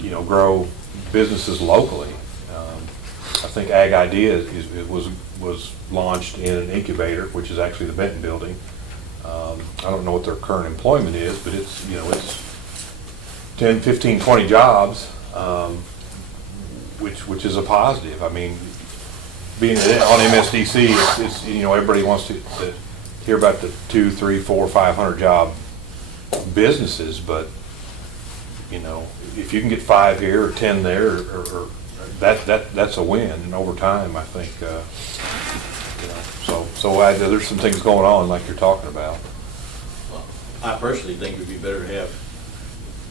you know, grow businesses locally. I think Ag Idea was launched in an incubator, which is actually the Benton building. I don't know what their current employment is, but it's, you know, it's 10, 15, 20 jobs, which is a positive. I mean, being on MSDC, it's you know, everybody wants to hear about the 200, 300, 400, 500 job businesses, but you know, if you can get 5 here or 10 there, or that's a win. And over time, I think, you know, so there's some things going on like you're talking about. Well, I personally think it would be better to have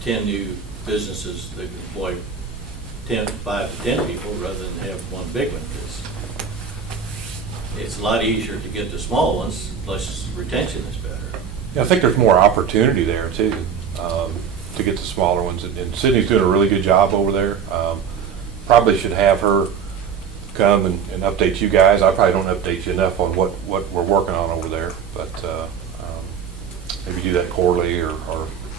10 new businesses that employ 5 to 10 people rather than have one big one. It's a lot easier to get the small ones, plus retention is better. Yeah, I think there's more opportunity there too, to get the smaller ones. And Sydney's doing a really good job over there. Probably should have her come and update you guys. I probably don't update you enough on what we're working on over there, but maybe do that quarterly or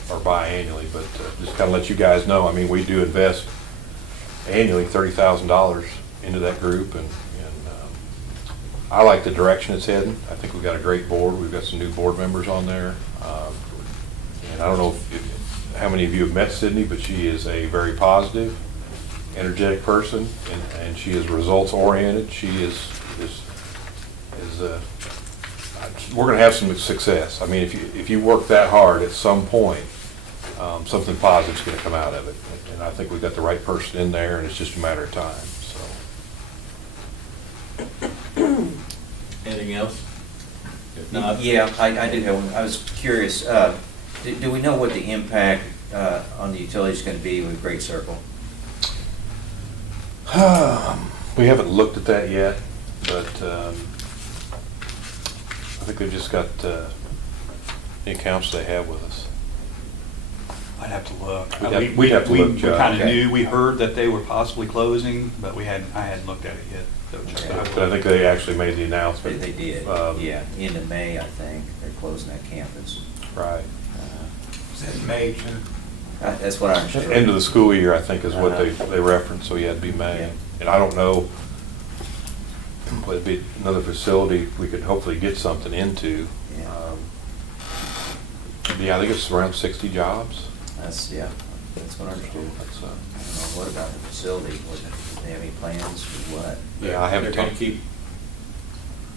biannually. But just kind of let you guys know. I mean, we do invest annually $30,000 into that group, and I like the direction it's heading. I think we've got a great board. We've got some new board members on there. And I don't know how many of you have met Sydney, but she is a very positive, energetic person, and she is results oriented. She is we're going to have some success. I mean, if you work that hard, at some point, something positive's going to come out of it. And I think we've got the right person in there, and it's just a matter of time. So. Anything else? If not. Yeah, I did have one. I was curious, do we know what the impact on the utilities is going to be with Great Circle? We haven't looked at that yet, but I think they've just got the accounts they have with us. I'd have to look. We'd have to look, We Chuck. kind of Okay. knew, we heard that they were possibly closing, but I hadn't looked at it yet. So check it out. But I think they actually made the announcement. They did, yeah, end of May, I think, they're closing that campus. Right. Is that May, June? That's what I understood. End of the school year, I think, is what they referenced, so yeah, it'd be May. Yeah. And I don't know, but it'd be another facility we could hopefully get something into. Yeah. Yeah, I think it's around 60 jobs. That's what I understood. That's, I don't know, what about the facility? Do they have any plans for what? Yeah, I haven't They're gonna talked. keep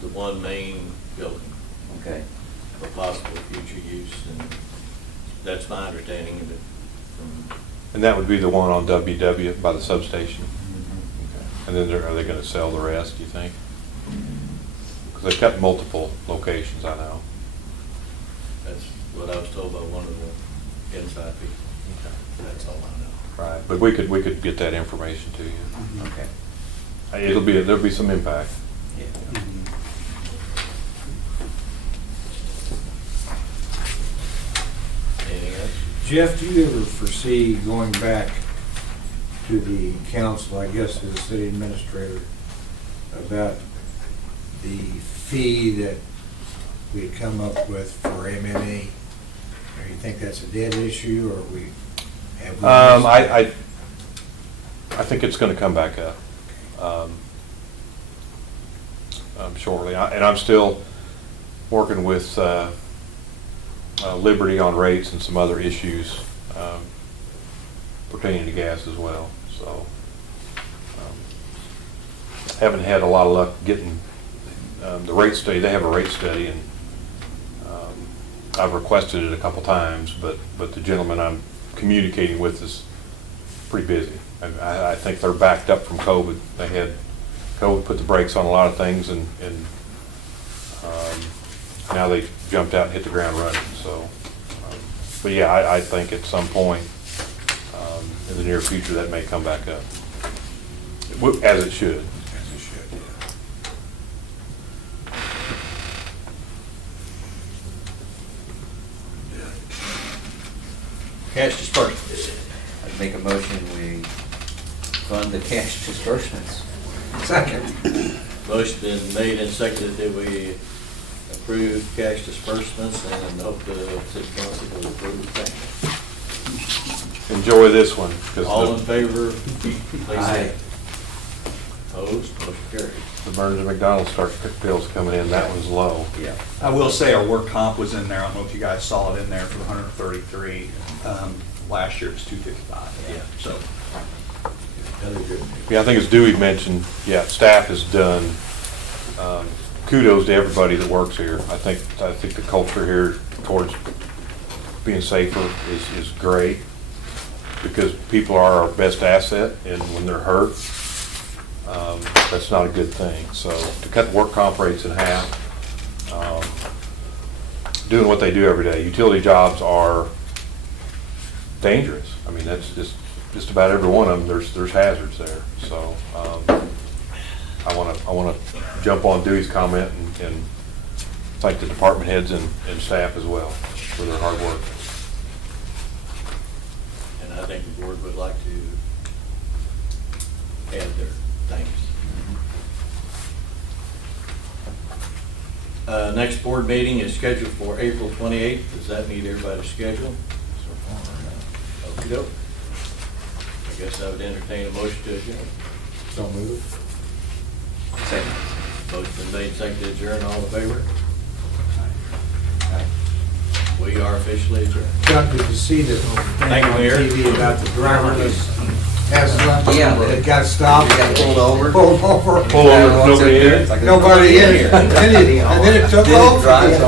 the one main building Okay. for possible future use, and that's my understanding of it. And that would be the one on WW by the substation. And then are they gonna sell the rest, do you think? Because they've got multiple locations, I know. That's what I was told by one of the inside people. That's all I know. Right, but we could get that information to you. Okay. There'll be some impact. Yeah. Anything else? Jeff, do you ever foresee going back to the council, I guess, to the city administrator, about the fee that we had come up with for MMA? Or you think that's a dead issue, or have we? I think it's gonna come back up, shortly. And I'm still working with, Liberty on rates and some other issues, pertaining to gas as well, so. Haven't had a lot of luck getting, the rate study. They have a rate study, and, I've requested it a couple times, but the gentleman I'm communicating with is pretty busy. I think they're backed up from COVID. They had, COVID put the brakes on a lot of things, and now they jumped out and hit the ground running, so. But yeah, I think at some point, in the near future, that may come back up. As it should. As it should, yeah. Cash disbursement. I'd make a motion, we fund the cash disbursements. Second. Motion been made and seconded that we approve cash disbursements, and hope the city council will approve. Thank you. Enjoy this one. 'Cause All in favor, please say. Opposed, motion carries. the Burns and McDonald bills coming in, that was low. Yeah. I will say our work comp was in there. I don't know if you guys saw it in there for 133. Last year it was 255. Yeah. So Yeah, I think as Dewey mentioned, yeah, staff has done, kudos to everybody that works here. I think the culture here towards being safer is great, because people are our best asset, and when they're hurt, that's not a good thing. So to cut the work comp rates in half, doing what they do every day. Utility jobs are dangerous. I mean, that's just about every one of them, there's hazards there. So I want to jump on Dewey's comment and thank the department heads and staff as well for their hard work. And I think the board would like to add their thanks. Next board meeting is scheduled for April 28th. Does that meet everybody's schedule? Okey-doke. guess I would entertain a motion to adjourn. So moved. Second. Motion been made, seconded to adjourn, all in favor? We are officially adjourned. Chuck, did you see the thing Thank you, on Mayor. TV about the driver that has lunch? Yeah. That got stopped. Got pulled over. Pulled over. Pull over, nobody in it. Nobody in it. And then it took Didn't off. drive off.